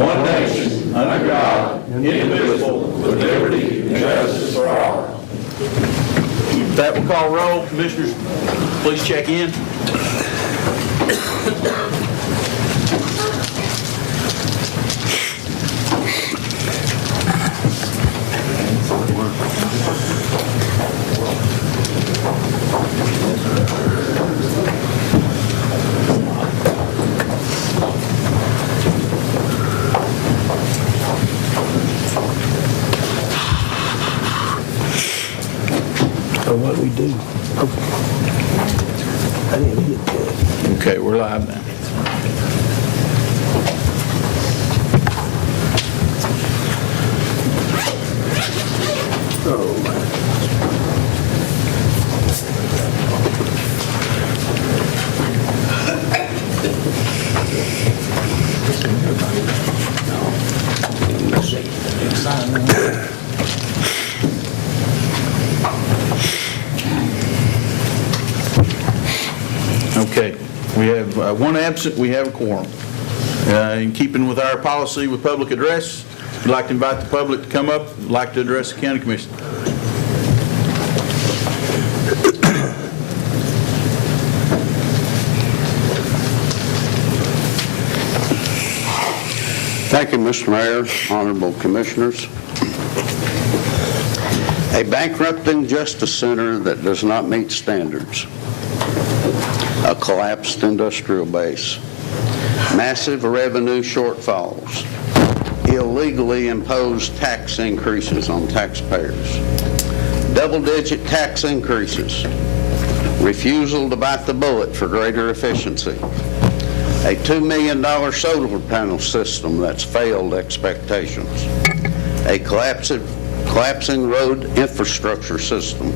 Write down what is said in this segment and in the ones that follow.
one nation, under God, indivisible, with liberty and justice for all. That will call roll. Commissioners, please check in. So what do we do? I didn't hit that. Okay, we're live now. Oh, Okay, we have one absent, we have a quorum. In keeping with our policy with public address, we'd like to invite the public to come up, like to address the county commission. Thank you, Mr. Mayor, honorable commissioners. A bankrupting justice center that does not meet standards, a collapsed industrial base, massive revenue shortfalls, illegally imposed tax increases on taxpayers, double-digit tax increases, refusal to bite the bullet for greater efficiency, a $2 million solar panel system that's failed expectations, a collapsing road infrastructure system,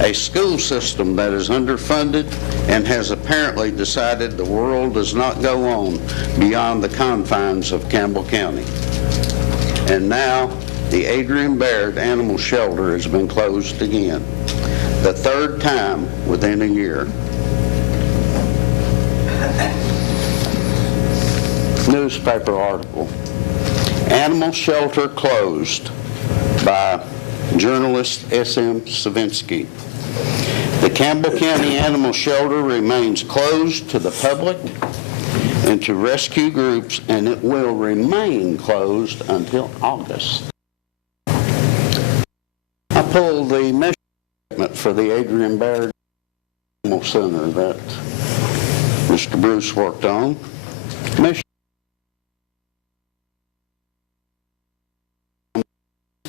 a school system that is underfunded and has apparently decided the world does not go on beyond the confines of Campbell County. And now, the Adrian Baird Animal Shelter has been closed again, the third time within a year. Newspaper article, Animal Shelter Closed by journalist S.M. Savinsky. The Campbell County Animal Shelter remains closed to the public and to rescue groups, and it will remain closed until August. I pulled the mission statement for the Adrian Baird Animal Center that Mr. Bruce worked on. Mission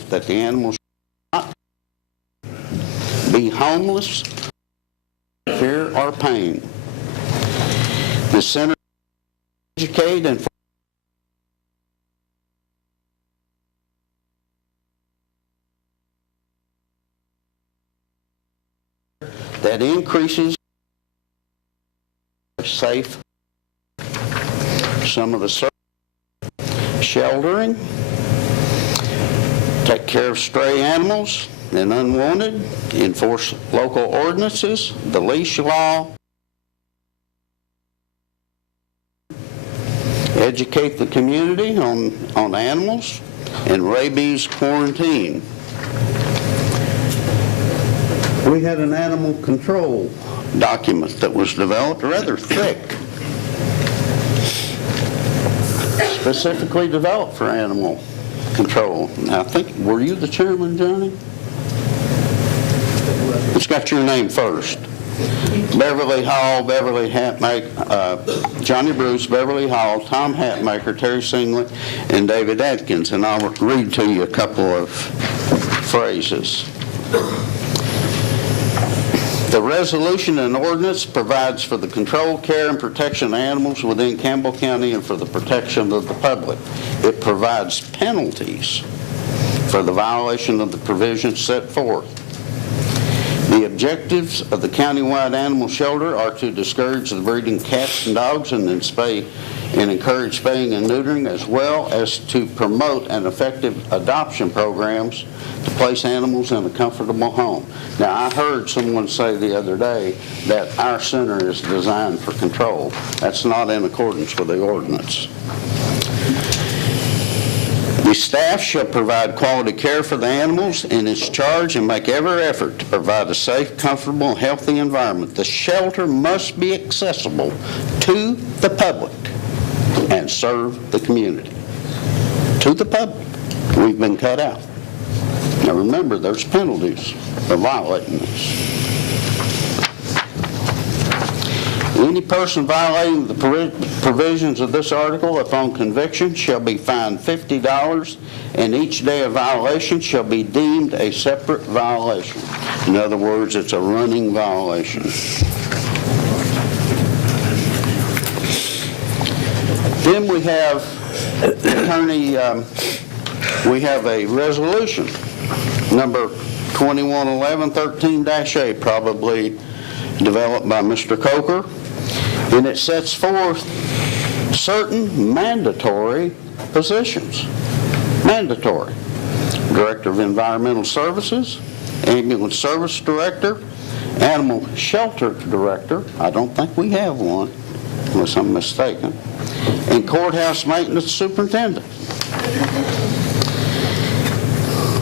that the animals should not be homeless, fear, or pain. The center educate and that increases safe, some of the sheltering, take care of stray animals and unwanted, enforce local ordinances, the leash law, educate the community on animals, and rabies quarantine. We had an animal control document that was developed, rather thick, specifically developed for animal control. Now, I think, were you the chairman, Johnny? It's got your name first. Beverly Hall, Beverly Hatmaker, Johnny Bruce, Beverly Hall, Tom Hatmaker, Terry Singley, and David Atkins. And I'll read to you a couple of phrases. The resolution and ordinance provides for the control, care, and protection of animals within Campbell County and for the protection of the public. It provides penalties for the violation of the provisions set forth. The objectives of the countywide animal shelter are to discourage the breeding of cats and dogs and encourage spaying and neutering, as well as to promote an effective adoption programs to place animals in a comfortable home. Now, I heard someone say the other day that our center is designed for control. That's not in accordance with the ordinance. The staff shall provide quality care for the animals in its charge and make every effort to provide a safe, comfortable, and healthy environment. The shelter must be accessible to the public and serve the community. To the public. We've been cut out. Now remember, there's penalties for violating this. Any person violating the provisions of this article upon conviction shall be fined $50, and each day of violation shall be deemed a separate violation. In other words, it's a running violation. Then we have, Attorney, we have a resolution, number 2111-13-A, probably developed by Mr. Coker, and it sets forth certain mandatory positions. Mandatory. Director of Environmental Services, Ambulance Service Director, Animal Shelter Director, I don't think we have one, unless I'm mistaken, and Courthouse Maintenance Superintendent.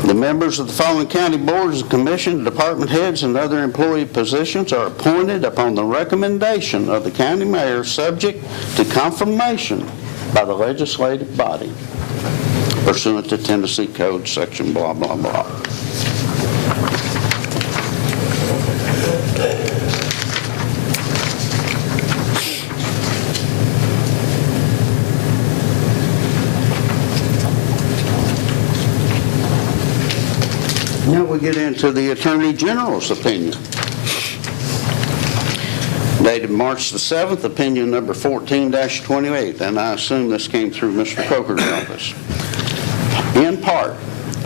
The members of the following county boards and commission, department heads, and other employee positions are appointed upon the recommendation of the county mayor, subject to confirmation by the legislative body, pursuant to Tennessee Code section blah, blah, blah. Now we get into the Attorney General's opinion. Dated March the 7th, opinion number 14-28, and I assume this came through Mr. Coker's office. In part,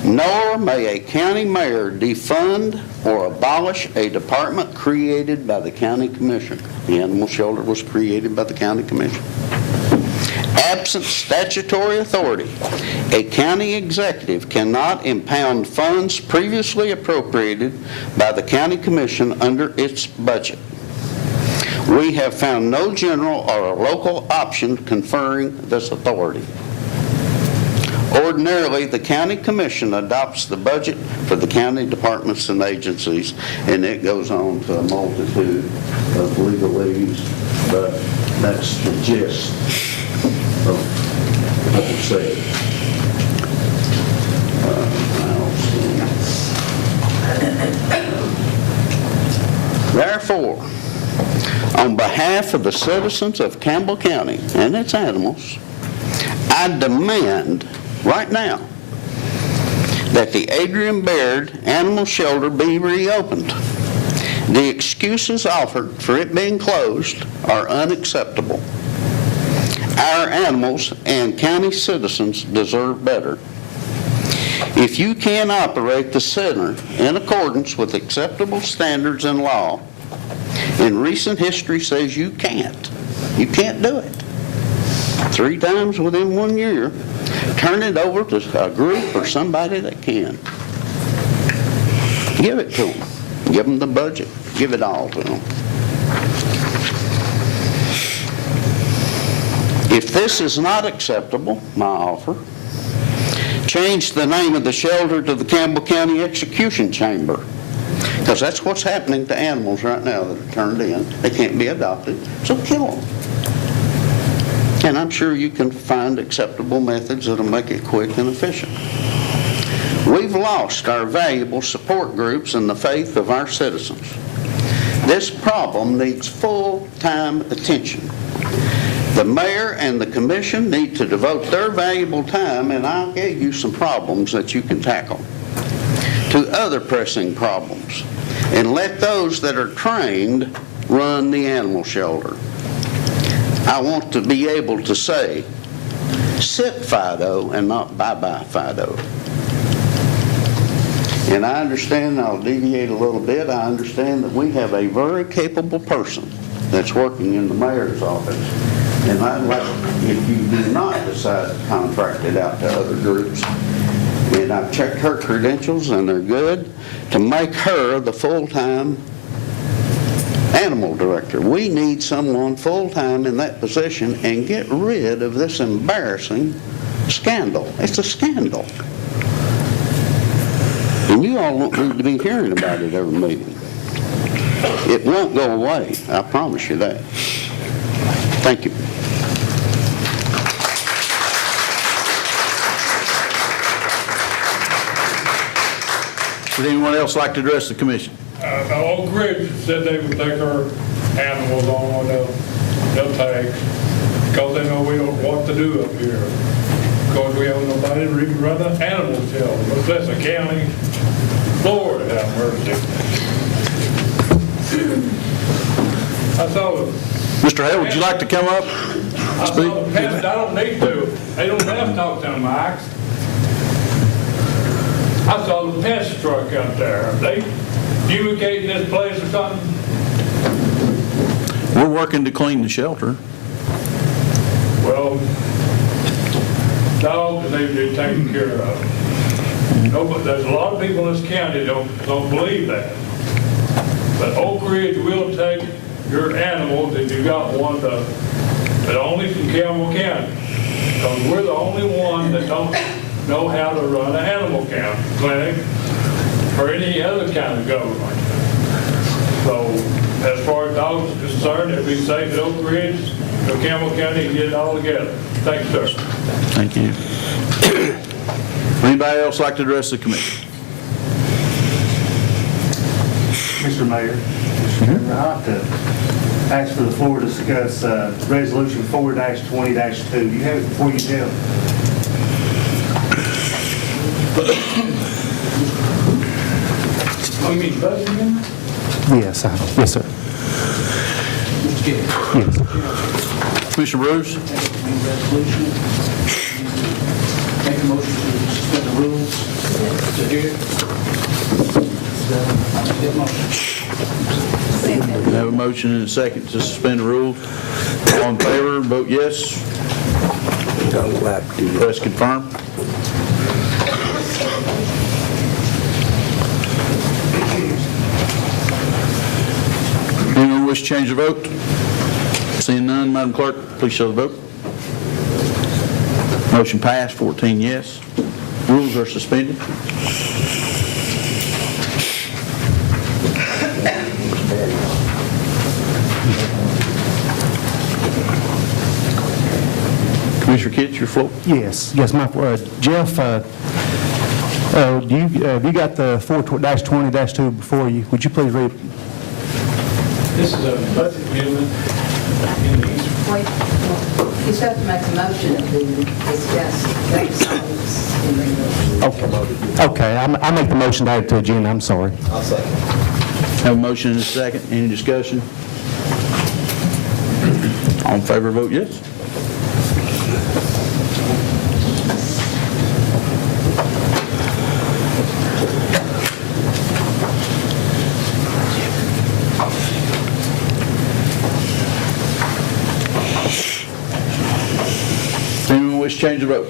nor may a county mayor defund or abolish a department created by the county commission. The animal shelter was created by the county commission. Absent statutory authority, a county executive cannot impound funds previously appropriated by the county commission under its budget. We have found no general or local option conferring this authority. Ordinarily, the county commission adopts the budget for the county departments and agencies, and it goes on to a multitude of legalese, but that's the gist of what it said. Therefore, on behalf of the citizens of Campbell County and its animals, I demand right now that the Adrian Baird Animal Shelter be reopened. The excuses offered for it being closed are unacceptable. Our animals and county citizens deserve better. If you can operate the center in accordance with acceptable standards and law, and recent history says you can't do it. 3 times within 1 year, turn it over to a group or somebody that can. Give it to them. Give them the budget. Give it all to them. If this is not acceptable, my offer, change the name of the shelter to the Campbell County Execution Chamber, because that's what's happening to animals right now that are turned in. They can't be adopted, so kill them. And I'm sure you can find acceptable methods that'll make it quick and efficient. We've lost our valuable support groups and the faith of our citizens. This problem needs full-time attention. The mayor and the commission need to devote their valuable time, and I'll give you some problems that you can tackle, to other pressing problems, and let those that are trained run the animal shelter. I want to be able to say, sit Fido and not bye-bye Fido. And I understand, I'll deviate a little bit, I understand that we have a very capable person that's working in the mayor's office. And I'd like, if you do not decide to contract it out to other groups, and I've checked her credentials and they're good, to make her the full-time animal director. We need someone full-time in that position and get rid of this embarrassing Scandal. It's a scandal. And you all don't need to be hearing about it every meeting. It won't go away, I promise you that. Thank you. Would anyone else like to address the commission? Oak Ridge said they would take our animals on they'll take, because they know we don't know what to do up here. Because we have nobody to even run the animal shelter, much less a county, Florida, have mercy. I saw the, Mr. Hale, would you like to come up? I saw the pest, I don't need to, they don't have to talk to them, Mike. I saw the pest truck out there, are they fumigating this place or something? We're working to clean the shelter. Well, dogs need to be taken care of. Nobody, there's a lot of people in this county don't believe that. But Oak Ridge will take your animals if you got one, but only from Campbell County. Because we're the only one that don't know how to run an animal clinic or any other kind of government. So as far as dogs are concerned, they'll be safe at Oak Ridge, or Campbell County, and get it all together. Thank you, sir. Thank you. Would anybody else like to address the commission? Mr. Mayor, I'd like to ask for the floor to discuss Resolution 4-20-2. You have it before you, Jeff? Oh, you mean budget again? Yes, sir. Yes. Commissioner Bruce? Resolution. Make a motion to suspend the rules. Is it here? Get a motion. We have a motion and a second to suspend the rules. All in favor, vote yes. Don't like to do that. Press confirm. Anyone wish to change the vote? Seeing none, Madam Clerk, please show the vote. Motion passed, 14 yes. Rules are suspended. Commissioner Kitts, your floor. Yes, Jeff, have you got the 4-20-2 before you? Would you please read? This is a budget amendment. Wait, you still have to make a motion to discuss those items in the Okay, I make the motion to add it to the agenda, I'm sorry. Have a motion and a second. Any discussion? All in favor, vote yes. Does anyone wish to change the vote?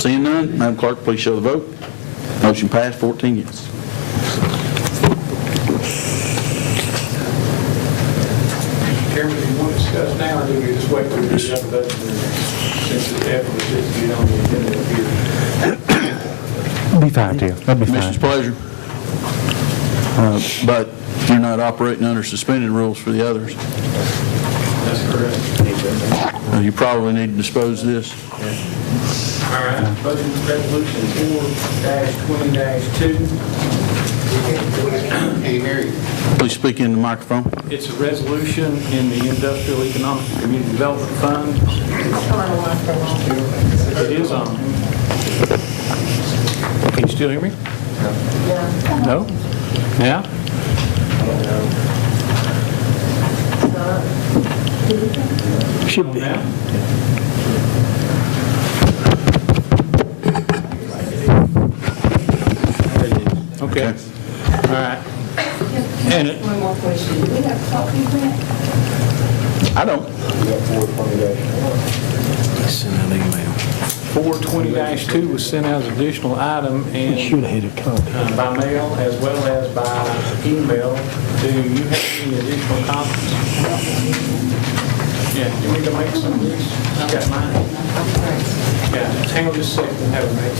Seeing none, Madam Clerk, please show the vote. Motion passed, 14 yes. Chairman, do you want to discuss now, or do we just wait till we get the budget amendment? Since it's after the 60 on the agenda here. Be fine, Jeff, that'd be Commissioner's fine. pleasure. But you're not operating under suspended rules for the others. That's correct. You probably need to dispose of this. All right, budget resolution 4-20-2. Can you hear you? Please speak in the microphone. It's a resolution in the Industrial Economic Community Development Fund. It is on. Can you still hear me? No? Yeah? Should be. Now? Okay. All right. And it- One more question. Do we have a copy of that? I don't. 420-2 was sent out as an additional item and Should have had a copy. by mail as well as by email. Do you have any additional copies? Yeah, you need to make some of these. I've got mine. Hang on just a second, we'll have a minute.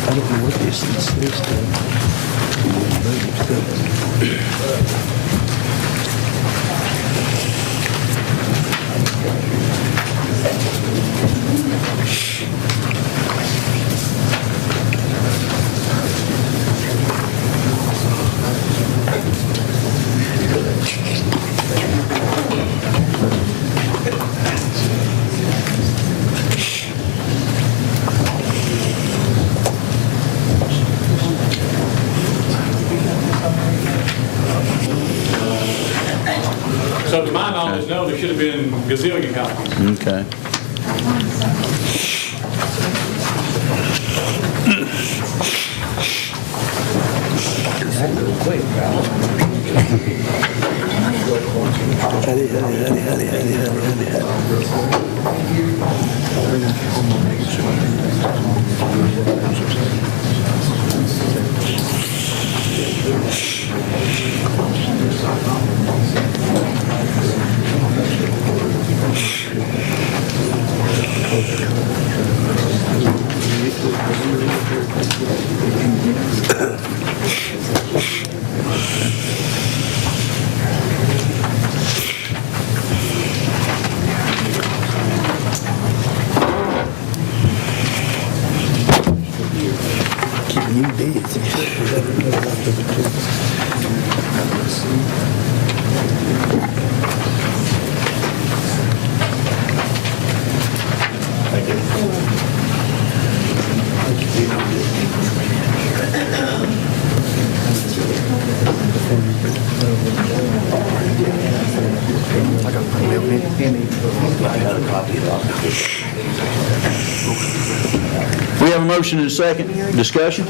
I don't know what this says So to my knowledge, no, there should have been gazillion copies. Okay. keeping you busy. We have a motion and a second. Discussion?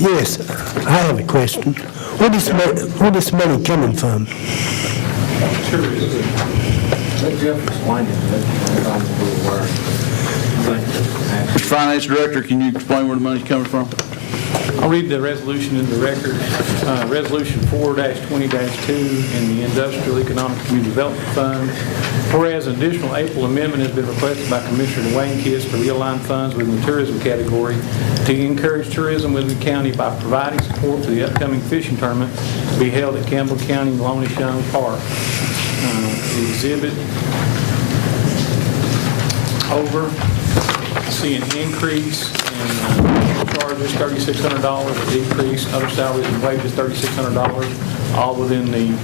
Yes, I have a question. Where this money coming from? Let Jeff explain it. Mr. Finance Director, can you explain where the money's coming from? I'll read the resolution in the record. Resolution 4-20-2 in the Industrial Economic Community Development Fund. Whereas an additional April amendment has been requested by Commissioner Dwayne Kiss to realign funds within the tourism category to encourage tourism within the county by providing support for the upcoming fishing tournament to be held at Campbell County Loneshung Park. The exhibit over, see an increase in charges, $3,600, a decrease, other salaries and wages, $3,600, all within the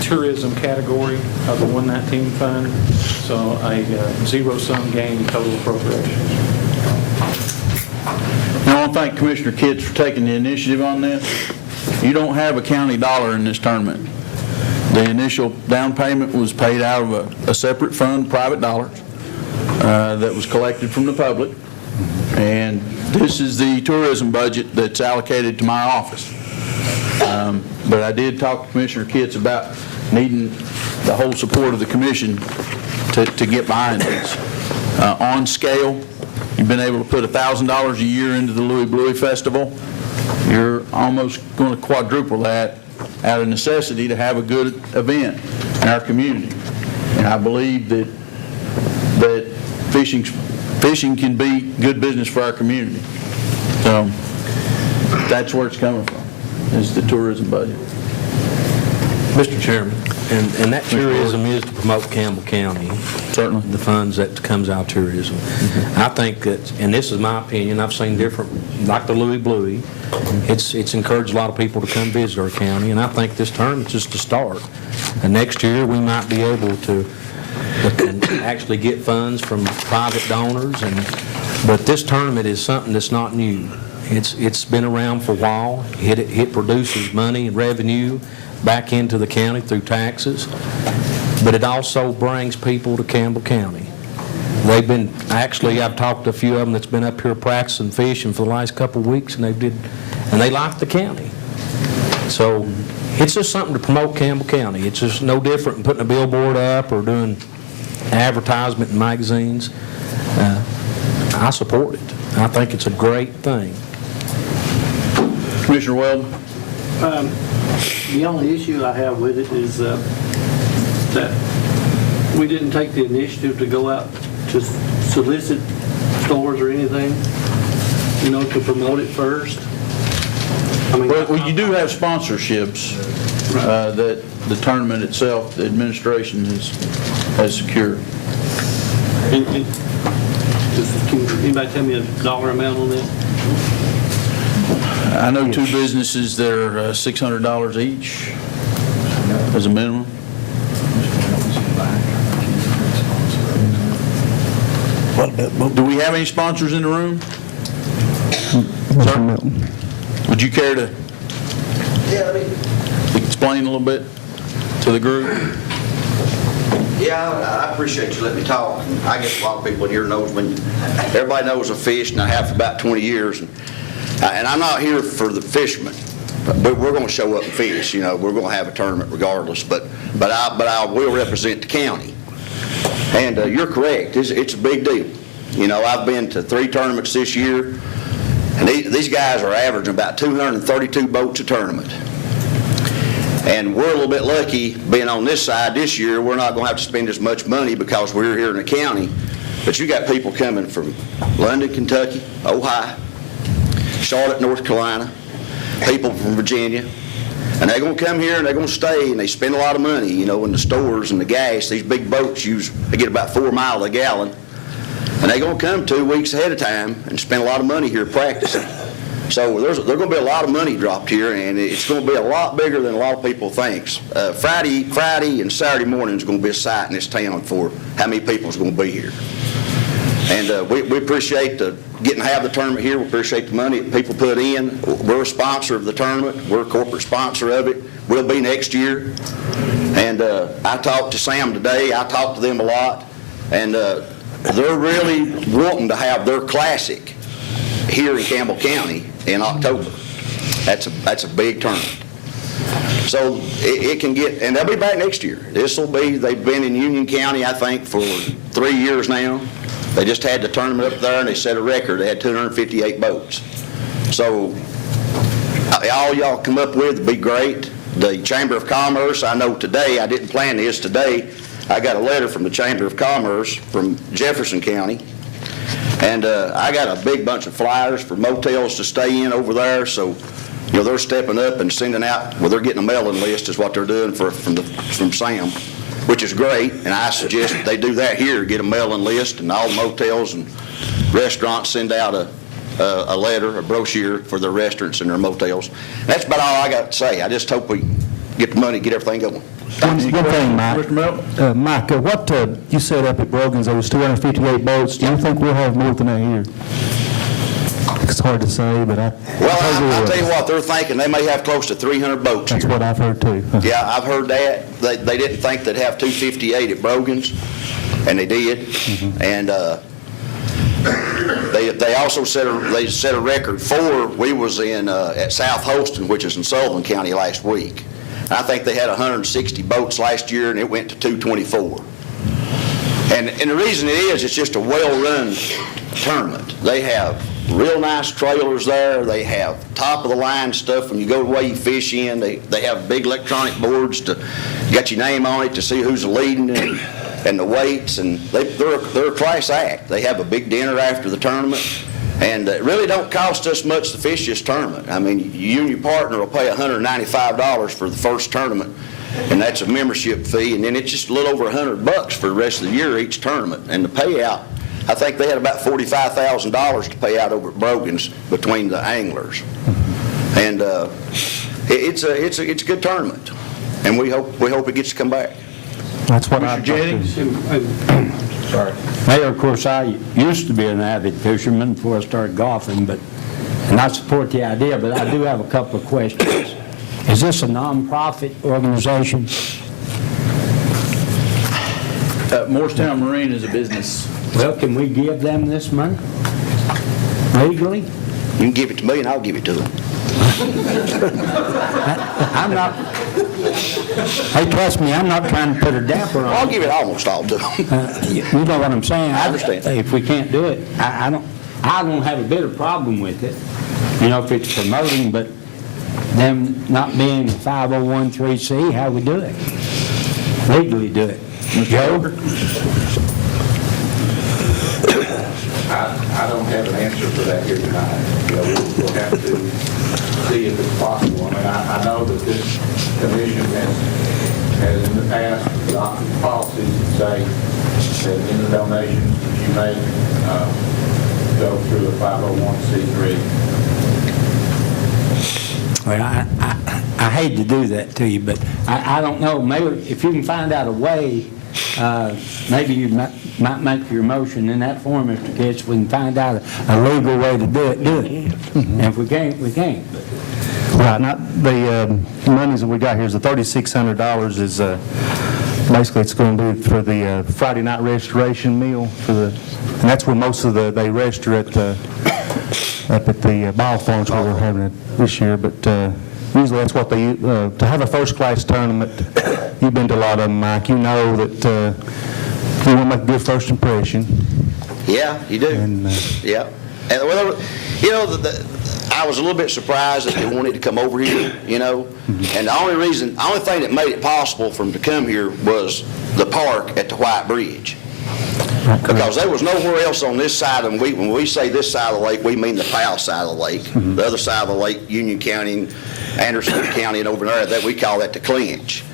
tourism category of the 119 fund, so a zero-sum gain in total appropriations. I want to thank Commissioner Kitts for taking the initiative on this. You don't have a county dollar in this tournament. The initial down payment was paid out of a separate fund, private dollars, that was collected from the public. And this is the tourism budget that's allocated to my office. But I did talk to Commissioner Kitts about needing the whole support of the commission to get behind this. On scale, you've been able to put $1,000 a year into the Louis Bluey Festival. You're almost going to quadruple that out of necessity to have a good event in our community. And I believe that fishing can be good business for our community. So that's where it's coming from, is the tourism budget. Mr. Chairman, And that tourism is to promote Campbell County. Certainly. The funds that comes out of tourism. I think that, and this is my opinion, I've seen different, like the Louis Bluey, it's encouraged a lot of people to come visit our county, and I think this tournament's just a start. And next year, we might be able to actually get funds from private donors, but this tournament is something that's not new. It's been around for a while. It produces money and revenue back into the county through taxes, but it also brings people to Campbell County. I've talked to a few of them that's been up here practicing fishing for the last couple of weeks, and they like the county. So it's just something to promote Campbell County. It's just no different than putting a billboard up or doing advertisement in magazines. I support it. I think it's a great thing. Commissioner Weldon? The only issue I have with it is that we didn't take the initiative to go out to solicit stores or anything, to promote it first. I mean, Well, you do have sponsorships that the tournament itself, the administration has secured. can anybody tell me a dollar amount on that? I know two businesses that are $600 each as a minimum. Do we have any sponsors in the room? Sir? Would you care to explain a little bit to the group? Yeah, I appreciate you letting me talk. I guess a lot of people in here knows everybody knows I fish, and I have for about 20 years. And I'm not here for the fishermen, but we're going to show up and fish. We're going to have a tournament regardless. But I will represent the county. And you're correct. It's a big deal. I've been to 3 tournaments this year, and these guys are averaging about 232 boats a tournament. And we're a little bit lucky being on this side this year. We're not going to have to spend as much money because we're here in the county. But you got people coming from London, Kentucky, Ohio, Charlotte, North Carolina, people from Virginia. And they're going to come here and they're going to stay, and they spend a lot of money, in the stores and the gas. These big boats they get about 4 miles a gallon. And they're going to come 2 weeks ahead of time and spend a lot of money here practicing. So there's going to be a lot of money dropped here, and it's going to be a lot bigger than a lot of people think. Friday and Saturday morning is going to be a sight in this town for how many people is going to be here. And we appreciate getting to have the tournament here. We appreciate the money that people put in. We're a sponsor of the tournament. We're a corporate sponsor of it. We'll be next year. And I talked to Sam today. I talked to them a lot. And they're really wanting to have their classic here in Campbell County in October. That's a big tournament. So it can get, and they'll be back next year. They've been in Union County, I think, for 3 years now. They just had the tournament up there, and they set a record. They had 258 boats. So all y'all come up with would be great. The Chamber of Commerce, I know today, I didn't plan this today, I got a letter from the Chamber of Commerce from Jefferson County, and I got a big bunch of flyers for motels to stay in over there. So they're stepping up and sending out, they're getting a mailing list is what they're doing from Sam, which is great. And I suggest that they do that here, get a mailing list, and all the motels and restaurants send out a letter, a brochure for their restaurants and their motels. That's about all I got to say. I just hope we get the money, get everything going. One thing, Mike. Mr. Melton? Mike, what you set up at Brogan's, there was 258 boats. Do you think we'll have more than that here? It's hard to say, but I'll tell you what, they're thinking they may have close to 300 boats That's here. what I've heard too. Yeah, I've heard that. They didn't think they'd have 258 at Brogan's, and they did. Mm-hmm. And they also set a record for, we was at South Holston, which is in Sullivan County, last week. I think they had 160 boats last year, and it went to 224. And the reason it is, it's just a well-run tournament. They have real nice trailers there. They have top-of-the-line stuff. When you go the way you fish in, they have big electronic boards to get your name on it to see who's leading and the weights. And they're a class act. They have a big dinner after the tournament. And it really don't cost us much to fish this tournament. I mean, you and your partner will pay $195 for the first tournament, and that's a membership fee, and then it's just a little over $100 for the rest of the year each tournament. And the payout, I think they had about $45,000 to pay out over at Brogan's between the anglers. And it's a good tournament, and we hope it gets to come back. That's what I... Mr. Jennings? Sorry. Mayor, of course, I used to be an avid fisherman before I started golfing, and I support the idea, but I do have a couple of questions. Is this a nonprofit organization? Morristown Marine is a business. Well, can we give them this money legally? You can give it to me, and I'll give it to them. I'm not, hey, trust me, I'm not trying to put a damper on I'll it. give it almost all to them. You know what I'm saying? I understand. If we can't do it, I don't have a bit of problem with it, if it's promoting, but them not being a 501(c), how we do it? Legally do it. Joe? I don't have an answer for that here tonight. We'll have to see if it's possible. I mean, I know that this commission has in the past adopted policies that say that in the donations that you make go through a 501(c)(3). Well, I hate to do that to you, but I don't know. Maybe if you can find out a way, maybe you might make your motion in that form, Mr. Kitts. We can find out a legal way to do it, And if we can't, we can't. Right, the monies that we got here is the $3,600 is, basically it's going to be for the Friday night restoration meal and that's where most of they register up at the ball farms where we're having it this year, but usually that's what they, to have a first-class tournament, you've been to a lot of them, Mike, you know that you want to make a good first impression. Yeah, you do. And, yeah. And well, I was a little bit surprised that they wanted to come over here, And the only thing that made it possible for them to come here was the park at the White Bridge. Because there was nowhere else on this side, and when we say this side of the lake, we mean the Powell side of the lake. The other side of the lake, Union County, Anderson County, and over there, that we call that the clinch.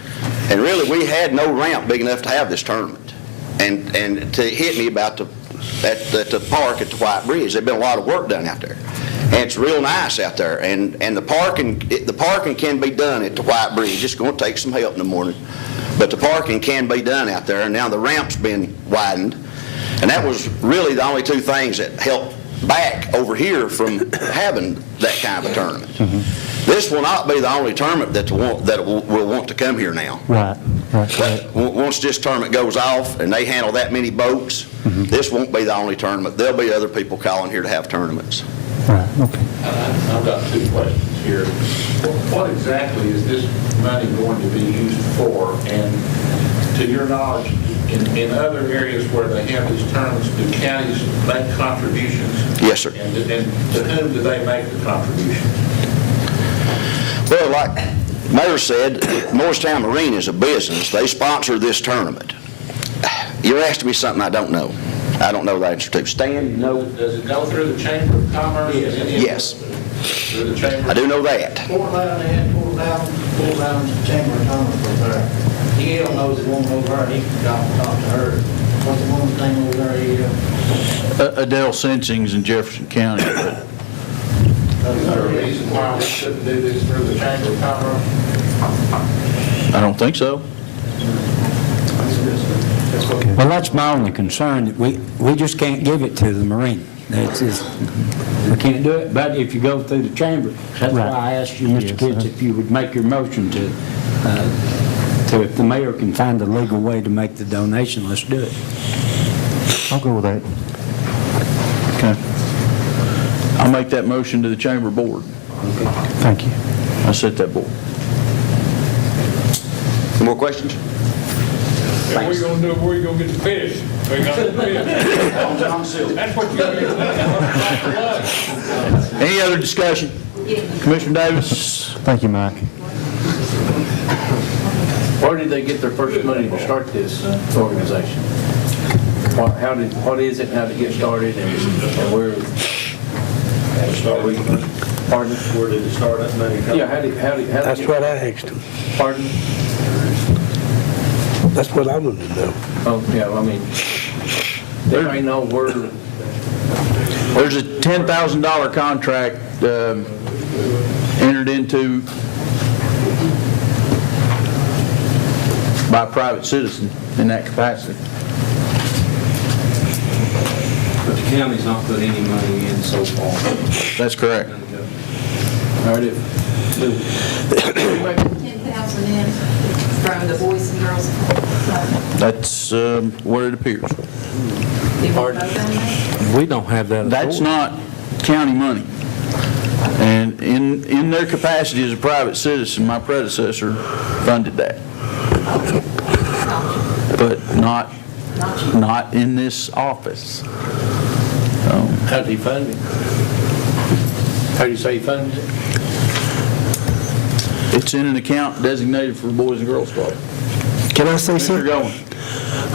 And really, we had no ramp big enough to have this tournament. And to hit me about the park at the White Bridge, there's been a lot of work done out there. And it's real nice out there. And the parking can be done at the White Bridge. It's going to take some help in the morning. But the parking can be done out there, and now the ramp's been widened. And that was really the only two things that helped back over here from having that kind of a tournament. This will not be the only tournament that will want to come here now. Right. But once this tournament goes off and they handle that many boats, this won't be the only tournament. There'll be other people calling here to have tournaments. Right, okay. I've got two questions here. What exactly is this money going to be used for? And to your knowledge, in other areas where they have these tournaments, do counties make contributions? Yes, sir. And to whom do they make the contributions? Well, like the Mayor said, Morristown Marine is a business. They sponsor this tournament. You're asking me something I don't know. I don't know the answer to. Stan, no. Does it go through the Chamber of Commerce? Yes. Through the Chamber? I do know that. Fort Loudon, they had Fort Loudon Chamber of Commerce over there. DL knows the woman over there, he can talk to her. What's the woman's name over there, Adele Sensing's in Jefferson County. Is there a reason why we shouldn't do this through the Chamber of Commerce? I don't think so. Well, that's my only concern, that we just can't give it to the Marine. That's just, we can't do it, but if you go through the chamber, that's why I asked you, Mr. Kitts, if you would make your motion to if the mayor can find a legal way to make the donation, let's do it. I'll go with that. Okay. I'll make that motion to the chamber board. Thank you. I'll set that board. Any more questions? And what are you going to do, where are you going to get the fish? We got the fish. That's what you're going to do. Any other discussion? Commissioner Davis? Thank you, Mike. Where did they get their first money to start this organization? What is it, how did it get started, and where? Pardon? Where did it start, that money come? Yeah, how did That's what I asked him. Pardon? That's what I wanted to know. Oh, yeah, I mean, there ain't no word. There's a $10,000 contract entered into by a private citizen in that capacity. But the county's not put any money in so far. That's correct. All right, if, 10,000 in from the Boys and Girls Club. That's what it appears. Did we vote on that? we don't have that That's authority. not county money. And in their capacity as a private citizen, my predecessor funded that. But not in this office. How did he fund it? How do you say he funded it? It's in an account designated for the Boys and Girls Club. Can I say Mr. something? Goins.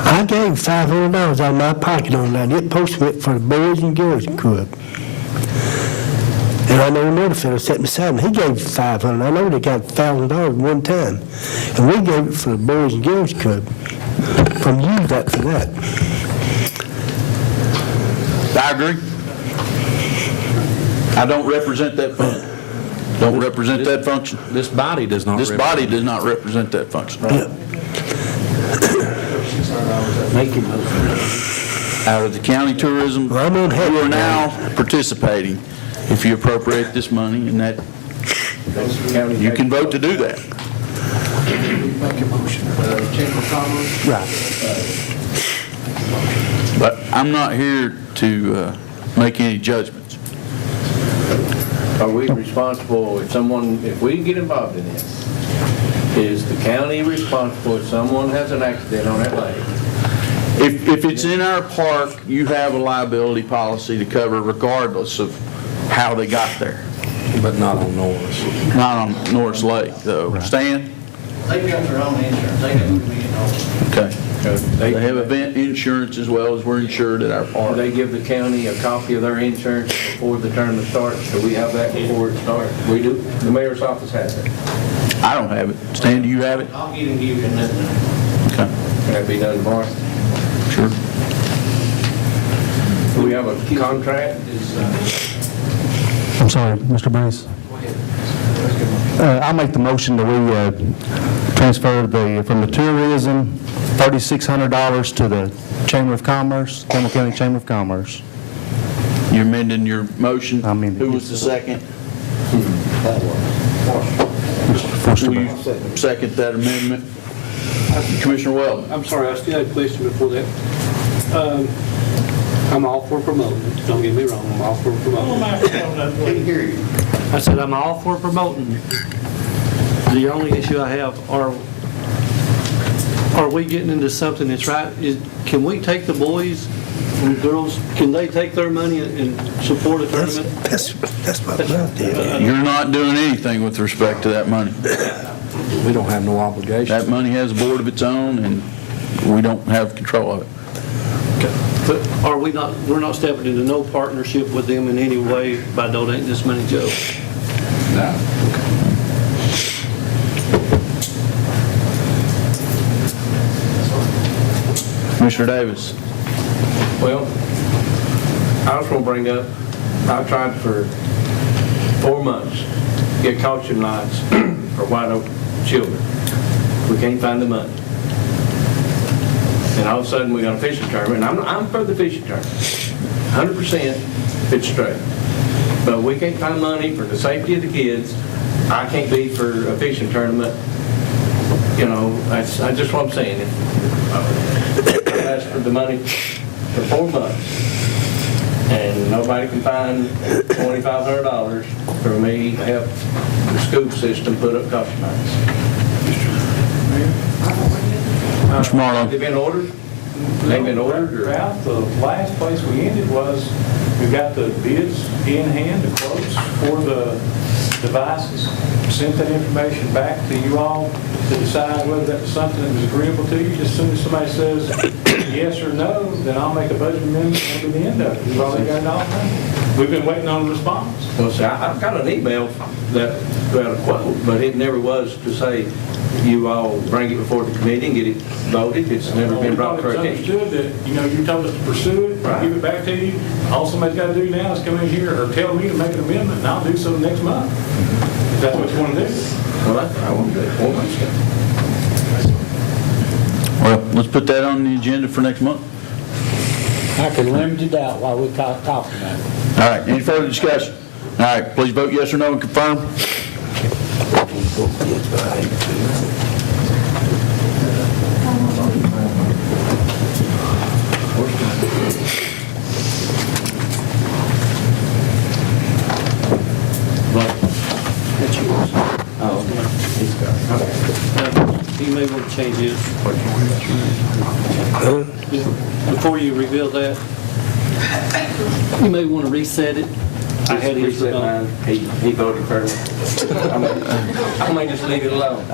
I gave $500 out of my pocket on that. It posted it for the Boys and Girls Club. And I know another fellow sat beside me, he gave $500. I know they got $1,000 one time. And we gave it for the Boys and Girls Club. From you, that for that. I agree. I don't represent that fund. Don't represent that function. This body does not. This body does not represent that function. Make your motion. Out of the county tourism, you Well, I'm unhappy. are now participating if you appropriate this money, and that, you can vote to do that. Make your motion. Chamber of Commerce. Right. But I'm not here to make any judgments. Are we responsible if we get involved in this? Is the county responsible if someone has an accident on that lake? If it's in our park, you have a liability policy to cover regardless of how they got there. But not on Norris. Not on Norris Lake, though. Stan? They've got their own insurance. They got $2 million. Okay. They have event insurance as well as we're insured at our Or park. they give the county a copy of their insurance before the tournament starts? Do we have that before it starts? We do? The mayor's office has it. I don't have it. Stan, do you have it? I'll get him to give you another. Okay. Can that be done tomorrow? Sure. Do we have a contract? I'm sorry, Mr. Bruce. I'll make the motion that we transfer from the tourism, $3,600 to the Chamber of Commerce, Campbell County Chamber of Commerce. You're amending your motion? I amended it. Who was the second? Forster. Will you second that amendment? Commissioner Weldon? I'm sorry, I still had a question before that. I'm all for promoting it, don't get me wrong, I'm all for promoting it. Can't hear you. I said I'm all for promoting it. The only issue I have are we getting into something that's right? Can we take the boys and girls, can they take their money and support a tournament? That's what I did. You're not doing anything with respect to that money. We don't have no obligation. That money has a board of its own, and we don't have control of it. But we're not stepping into no partnership with them in any way by donating this money, Joe? No. Commissioner Davis? Well, I was going to bring up, I tried for 4 months to get caution lights for White Oak children. We can't find the money. And all of a sudden, we got a fishing tournament, and I'm for the fishing tournament, 100% fish straight. But we can't find money for the safety of the kids. I can't be for a fishing tournament. You know, that's just what I'm saying. I asked for the money for 4 months, and nobody can find $2,500 for me to help the school system put up caution lights. Mr. Marlowe? They've been ordered? They've been ordered? Or? Ralph, the last place we ended was, we got the bids in hand, the quotes for the devices, sent that information back to you all to decide whether that was something that was agreeable to you. As soon as somebody says, yes or no, then I'll make a budget amendment and that'll be the end of it. We've already got it all done. We've been waiting on a response. Well, see, I've got an email that got a quote, but it never was to say, you all bring it before the committee and get it voted. It's never been brought to our It's attention. understood that, you told us to pursue it, Right. give it back to you. All somebody's got to do now is come in here or tell me to make an amendment, and I'll do so next month. If that's what you want to do. Well, I won't do it 4 months ago. Well, let's put that on the agenda for next month. I could limit it out while we talk about it. All right, any further discussion? All right, please vote yes or no and confirm. You may want to change this. Before you reveal that, you may want to reset it. I had his, He voted for it. I may just leave it alone.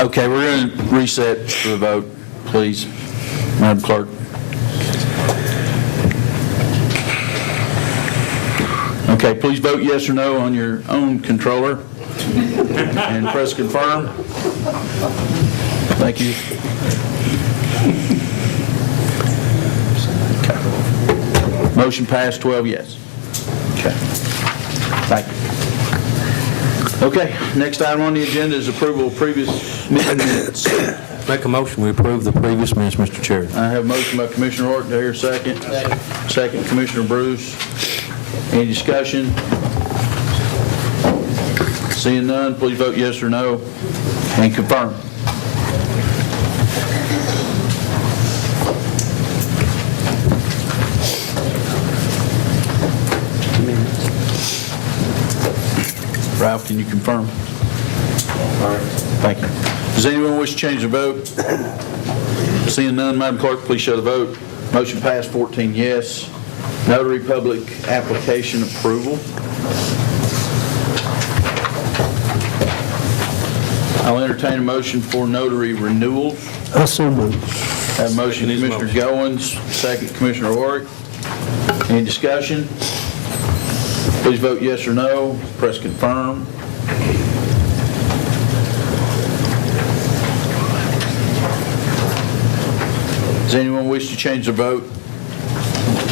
Okay, we're going to reset for the vote, please, Madam Clerk. Okay, please vote yes or no on your own controller and press confirm. Thank you. Okay. Motion passed, 12 yes. Okay. Thank you. Okay, next item on the agenda is approval of previous meeting minutes. Make a motion, we approve the previous minutes, Mr. Chair. I have a motion by Commissioner Orton, do I hear a second? Second, Commissioner Bruce. Any discussion? Seeing none, please vote yes or no and confirm. Ralph, can you confirm? Thank you. Does anyone wish to change their vote? Seeing none, Madam Clerk, please show the vote. Motion passed, 14 yes. Notary public application approval. I'll entertain a motion for notary renewal. I so moved. Have a motion, Commissioner Goins, second, Commissioner Orick. Any discussion? Please vote yes or no. Press confirm. Does anyone wish to change their vote?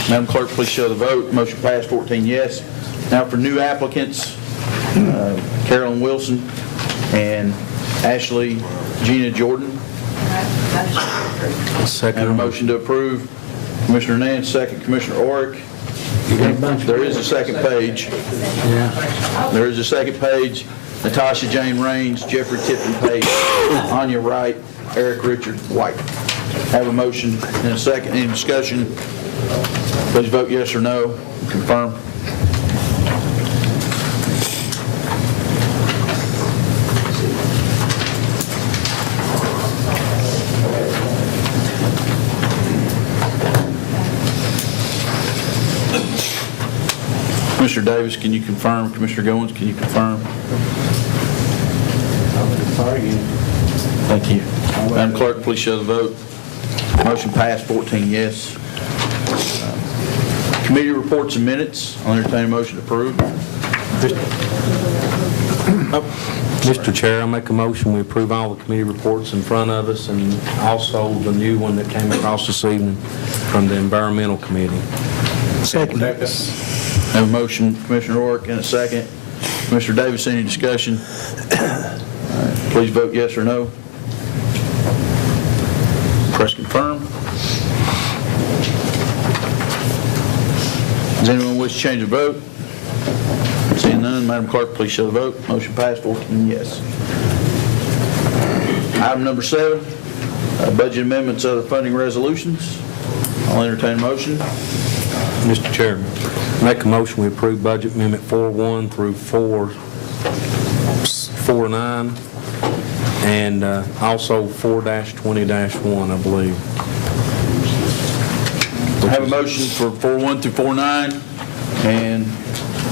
Madam Clerk, please show the vote. Motion passed, 14 yes. Now for new applicants, Carolyn Wilson and Ashley Gina Jordan. Have a motion to approve. Commissioner Nance, second. Commissioner Orick. There is a second page. There is a second page. Natasha Jane Raines, Jeffrey Tipton Page, Anya Wright, Eric Richard White. Have a motion and a second. Any discussion? Please vote yes or no. Confirm. Commissioner Davis, can you confirm? Commissioner Goins, can you confirm? Thank you. Madam Clerk, please show the vote. Motion passed, 14 yes. Committee reports and minutes. I'll entertain a motion to approve. Mr. Chair, I make a motion, we approve all the committee reports in front of us and also the new one that came across this evening from the Environmental Committee. Second. Have a motion, Commissioner Orick, and a second. Commissioner Davis, any discussion? All right, please vote yes or no. Press confirm. Does anyone wish to change their vote? Seeing none, Madam Clerk, please show the vote. Motion passed, 14 yes. Item number 7, budget amendments, other funding resolutions. I'll entertain a motion. Mr. Chairman, make a motion, we approve Budget Amendment 4.1 through 4.9, and also 4-20-1, I believe. I have a motion for 4.1 through 4.9 and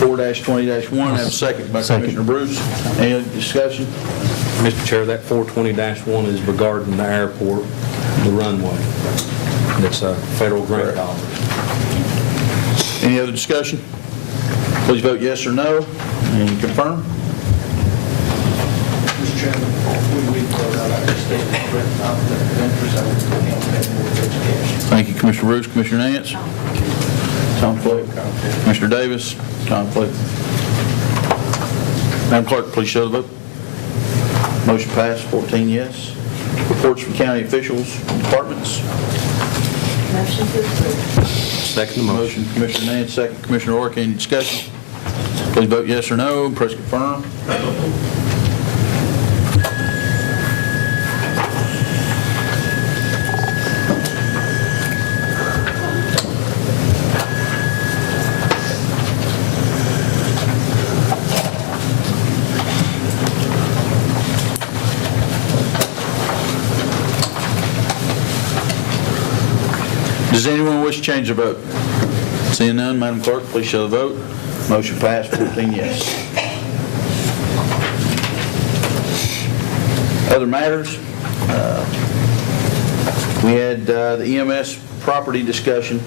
4-20-1. I have a second by Commissioner Bruce. Any other discussion? Mr. Chair, that 420-1 is regarding the airport, the runway. It's federal grant dollars. Any other discussion? Please vote yes or no, and confirm. Mr. Chairman, before we vote, I'd like to state the correct conflict of interest. I would put him on Board of Education. Thank you, Commissioner Roots. Commissioner Nance? Conflict. Commissioner Davis? Conflict. Madam Clerk, please show the vote. Motion passed, 14 yes. Reports from county officials and departments. Motion to approve. Second motion. Motion, Commissioner Nance, second, Commissioner Orr. Any discussion? Please vote yes or no. Press confirm. Does anyone wish to change their vote? Seeing none, Madam Clerk, please show the vote. Motion passed, 14 yes. Other matters? We had the EMS property discussion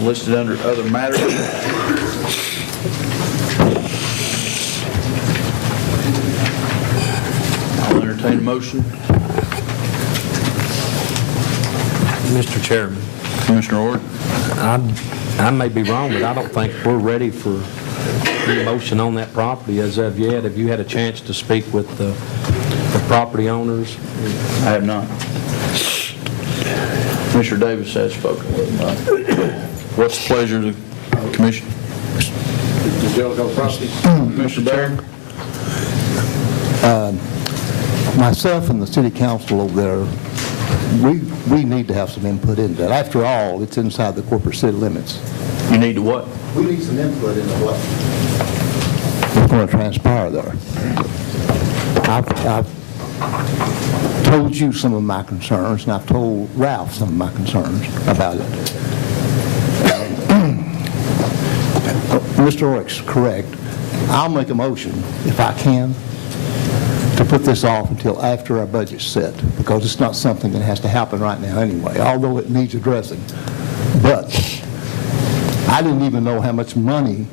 listed under other matters. I'll entertain a motion. Mr. Chairman, Commissioner Ord? I may be wrong, but I don't think we're ready for any motion on that property as of yet. Have you had a chance to speak with the property owners? I have not. Commissioner Davis has spoken with them. What's the pleasure of the commission? The Jellicoe property. Commissioner Barron? Myself and the city council over there, we need to have some input into that. After all, it's inside the corporate city limits. You need to what? We need some input into what's going to transpire there. I've told you some of my concerns, and I've told Ralph some of my concerns about it. Mr. Oryx, correct. I'll make a motion, if I can, to put this off until after our budget's set, because it's not something that has to happen right now anyway, although it needs addressing. But I didn't even know how much money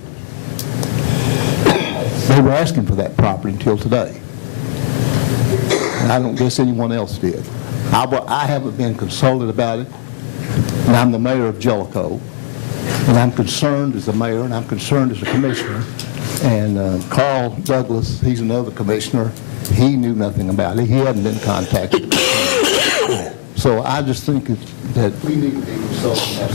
they were asking for that property until today. And I don't guess anyone else did. I haven't been consulted about it, and I'm the mayor of Jellicoe, and I'm concerned as a mayor, and I'm concerned as a commissioner. And Carl Douglas, he's another commissioner, he knew nothing about it. He hadn't been contacted. So I just think that we need to be consulted.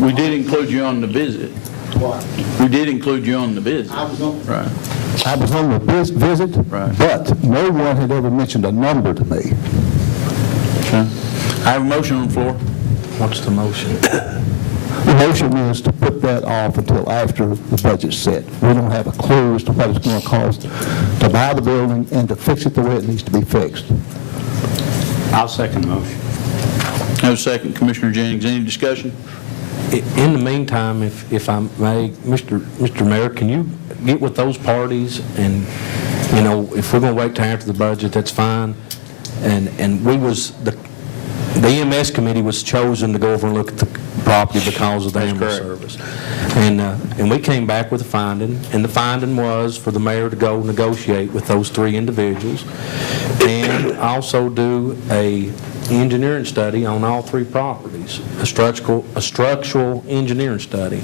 We did include you on the visit. What? We did include you on the visit. I was on Right. the visit, Right. but no one had ever mentioned a number to me. Okay. I have a motion on the floor. What's the motion? The motion is to put that off until after the budget's set. We don't have a clue as to what it's going to cost to buy the building and to fix it the way it needs to be fixed. I'll second the motion. I have a second. Commissioner Jennings, any discussion? In the meantime, if I may, Mr. Mayor, can you get with those parties and, you know, if we're going to wait till after the budget, that's fine. And we was, the EMS committee was chosen to go over and look at the property because of the ambulance service. And we came back with a finding, and the finding was for the mayor to go negotiate with those three individuals and also do a engineering study on all three properties, a structural engineering study.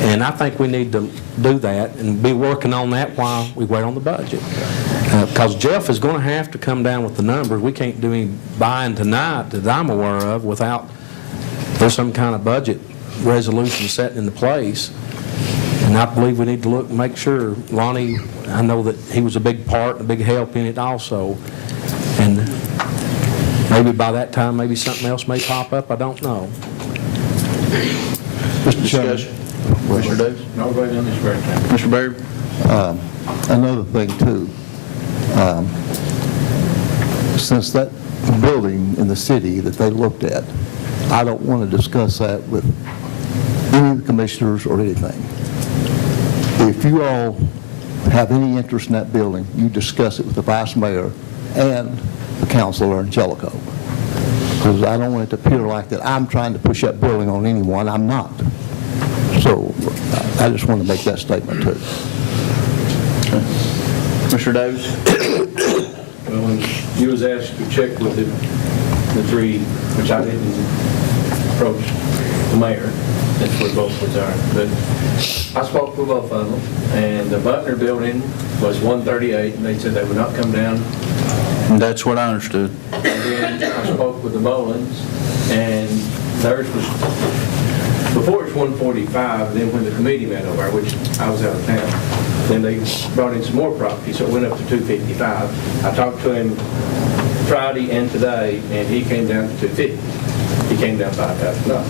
And I think we need to do that and be working on that while we wait on the budget. Because Jeff is going to have to come down with the numbers. We can't do any buying tonight that I'm aware of without there's some kind of budget resolution set into place. And I believe we need to look and make sure. Lonnie, I know that he was a big part, a big help in it also. And maybe by that time, maybe something else may pop up. I don't know. Mr. Chairman. Discussion. Commissioner Davis? Nobody on this right now. Mr. Baird? Another thing, too. Since that building in the city that they looked at, I don't want to discuss that with any of the commissioners or anything. If you all have any interest in that building, you discuss it with the vice mayor and the councilor in Jellicoe. because I don't want it to appear like that I'm trying to push that building on anyone. I'm not. So I just want to make that statement too. Mr. Davis? Well, when you was asked to check with the three, which I didn't approach the mayor, since we're both retired, but I spoke with both of them, and the Butner building was 138, and they said they would not come down. That's what I understood. And then I spoke with the Bolins, and theirs was, before it was 145, then when the committee met over, which I was out of town, then they brought in some more property, so it went up to 255. I talked to him Friday and today, and he came down to 250. He came down $5,000.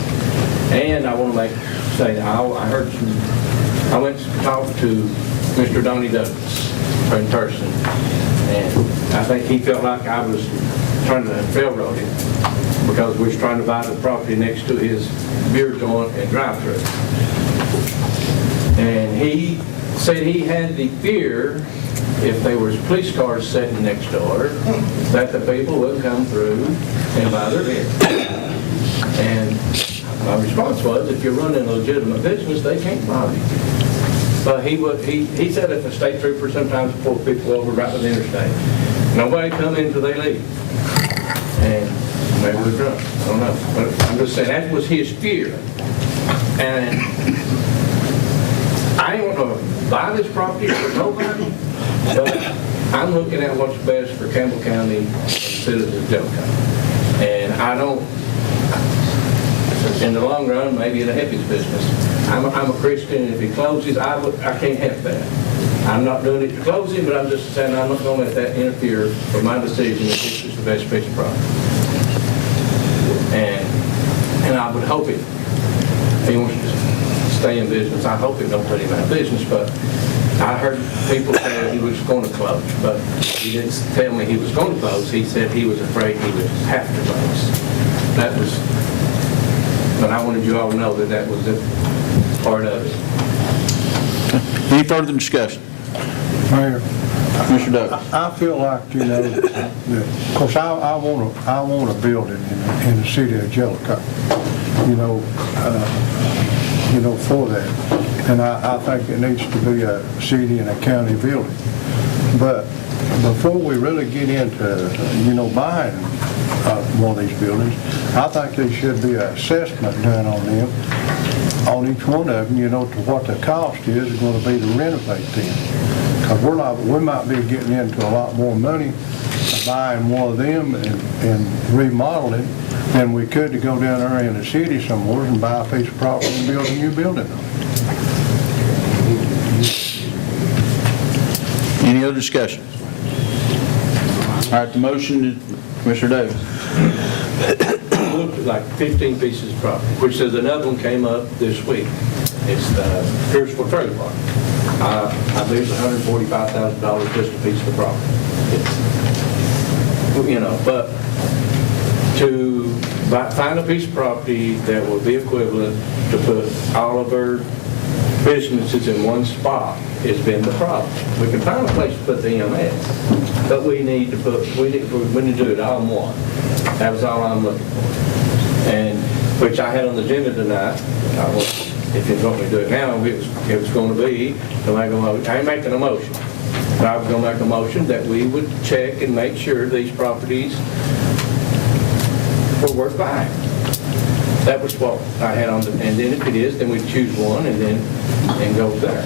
And I want to say, I heard some, I went to talk to Mr. Donnie Douglas in person, and I think he felt like I was trying to railroad him because we was trying to buy the property next to his beer joint and drive-through. And he said he had the fear, if there was police cars sitting next door, that the people would come through and buy their beer. And my response was, if you're running a legitimate business, they can't bother you. But he said if a state trooper sometimes pulls people over right with the interstate, nobody come in until they leave. And maybe we're drunk, I don't know. But I'm just saying, that was his fear. And I ain't want to buy this property for nobody, but I'm looking at what's best for Campbell County and citizens of Jellicoe. And I don't, in the long run, maybe it'll help his business. I'm a Christian, and if he closes, I can't help that. I'm not doing it to close him, but I'm just saying I'm not going to let that interfere with my decision if this is the best piece of property. And I would hope it, if he wants to stay in business, I hope it don't put him out of business, but I heard people say he was going to close, but he didn't tell me he was going to close. He said he was afraid he would have to close. That was, but I wanted you all to know that that was a part of it. Any further discussion? Mayor, Mr. Douglas? I feel like, of course, I want a building in the city of Jellicoe, for that. And I think it needs to be a city and a county building. But before we really get into, buying one of these buildings, I think there should be an assessment done on them, on each one of them, to what the cost is going to be to renovate them. Because we might be getting into a lot more money buying one of them and remodeling than we could to go down there in the city somewhere and buy a piece of property and build a new building on it. Any other discussion? All right, the motion, Mr. Davis. Looked like 15 pieces of property, which says another one came up this week. It's the Pierceville Trailer Park. I believe it's $145,000 just a piece of property. But to find a piece of property that will be equivalent to put all of our businesses in one spot has been the problem. We can find a place to put the EMS, but we need to do it all in one. That was all I'm looking for. And which I had on the agenda tonight. If you want me to do it now, it was going to be to make a motion. I ain't making a motion, but I was going to make a motion that we would check and make sure these properties were worth buying. That was what I had on the, and then if it is, then we choose one and go there.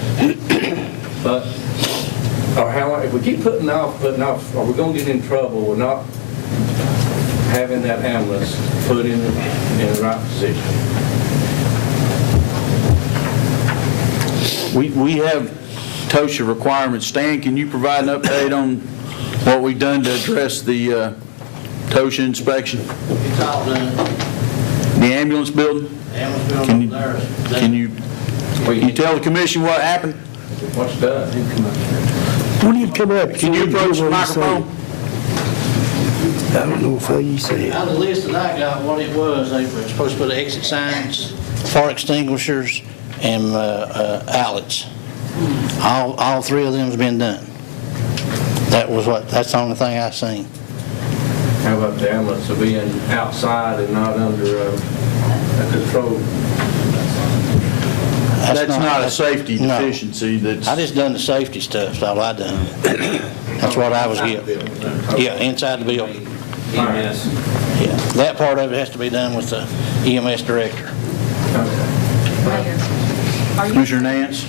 But if we keep putting off, are we going to get in trouble with not having that ambulance put in the right position? We have TOSHA requirements. Stan, can you provide an update on what we've done to address the TOSHA inspection? It's all done. The ambulance building? The ambulance building there. Can you tell the commission what happened? What's done? When you come up, Can you approach the microphone? I don't know if you say it. On the list that I got, what it was, they were supposed to put exit signs, fire extinguishers, and outlets. All three of them's been done. That's the only thing I seen. How about the ambulance being outside and not under a control? That's not a safety deficiency, that's... I just done the safety stuff, that's all I done. That's what I was getting. Yeah, inside the building. EMS. Yeah, that part of it has to be done with the EMS director. Mayor, are you, Commissioner Nance?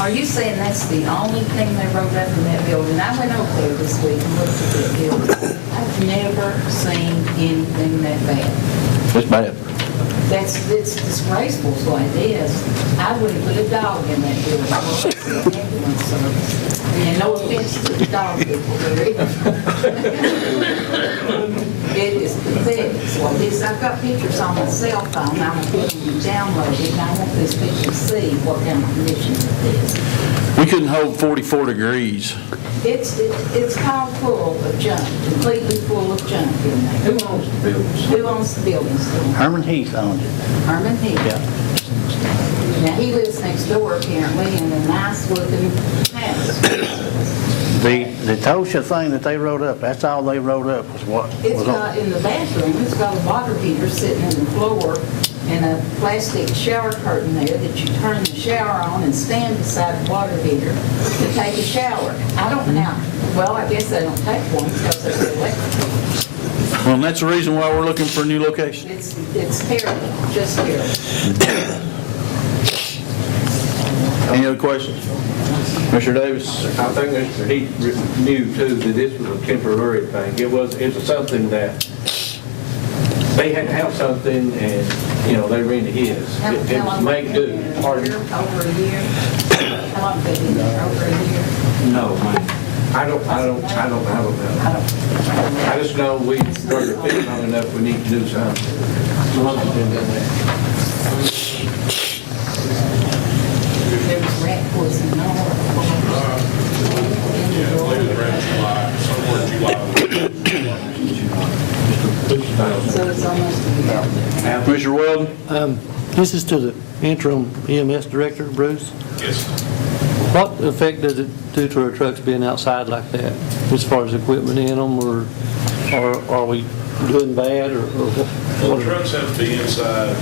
are you saying that's the only thing they wrote up in that building? I went over there this week and looked at that building. I've never seen anything that bad. It's bad. It's disgraceful is what it is. I wouldn't put a dog in that building. Well, it's an ambulance service. And no offense to the dog people there. It is pathetic. Well, this, I've got pictures on my cell phone. I'm going to put them downloaded, and I want this people to see what kind of condition it is. We couldn't hold 44 degrees. It's all full of junk, completely full of junk in there. Who owns the buildings? Who owns the buildings? Herman Heath owned it. Herman Heath. Yeah. Now, he lives next door apparently in a nice looking house. The TOSHA thing that they wrote up, that's all they wrote up was what It's was got, in the bathroom, it's got a water heater sitting in the floor and a plastic shower curtain there that you turn the shower on and stand beside the water heater to take a shower. I don't know how, well, I guess they don't take one because they're electric. Well, and that's the reason why we're looking for a new location. It's terrible, just terrible. Any other questions? Commissioner Davis? I think Mr. Heath knew too that this was a temporary thing. It was something that they had to have something and, you know, they rented his. How It was long make have they do. been there? Pardon? Over a year? How long have they been there? Over a year? No, ma'am. I don't have a bill. I don't. I just know we started thinking long enough, we need to do something. There was rat poison and all. So it's almost a year. Commissioner Weldon? This is to the interim EMS director, Bruce. Yes. What effect does it do to our trucks being outside like that, as far as equipment in them, or are we doing bad, or Well, the trucks have to be inside a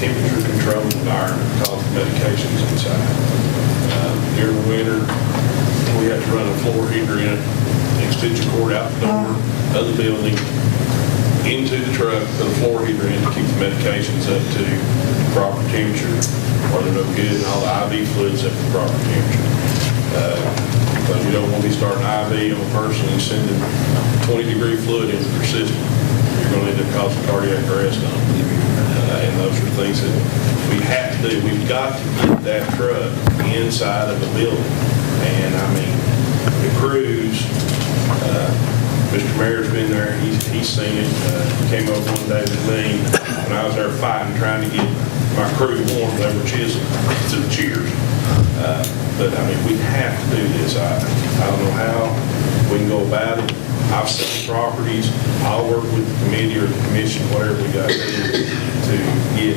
temperature-controlled environment because the medication's inside. During the winter, we have to run a floor heater in, extension cord out the door of the building, into the truck, put a floor heater in to keep the medications up to proper temperature, or they're no good, and all the IV fluids up to proper temperature. Because you don't want to be starting IV on a person and sending 20-degree fluid into their system. You're going to end up causing cardiac arrest on them. And those are things that we have to do. We've got to get that truck inside of the building. And I mean, the crews, Mr. Mayor's been there, he's seen it. He came over one day with me when I was there fighting, trying to get my crew warm. They were chiseled to the cheers. But I mean, we have to do this. I don't know how we can go about it. I've seen properties. I'll work with the committee or the commission, whatever we got to do, to get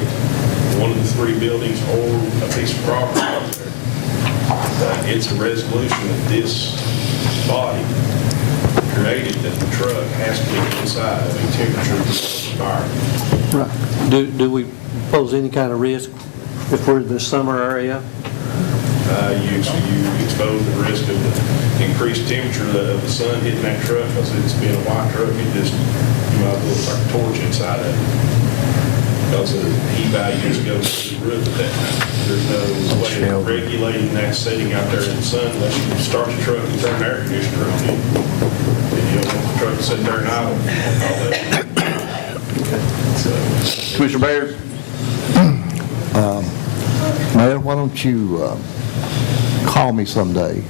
one of the three buildings or a piece of property out there. It's a resolution that this body created that the truck has to be inside of a temperature environment. right? Do we pose any kind of risk if we're in the summer area? You expose the risk of the increased temperature of the sun hitting that truck, because it's being a white truck, you might as well look like a torch inside of it. Because the heat value just goes to the roof at that time. There's no way of regulating that setting out there in the sun unless you start the truck and turn the air conditioner on. And you don't want the truck to sit there and idle all that. Commissioner Baird? Mayor, why don't you call me someday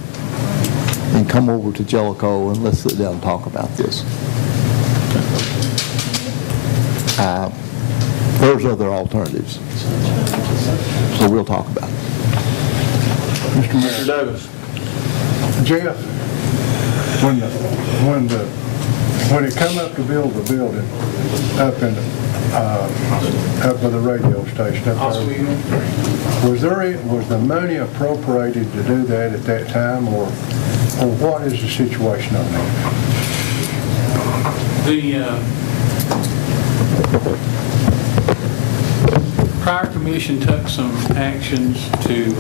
and come over to Jellicoe and let's sit down and talk about this. There's other alternatives, so we'll talk about it. Mr. Davis? Jeff, when it come up to build the building up in up by the radio station up there, was the money appropriated to do that at that time, or what is the situation on that? The prior commission took some actions to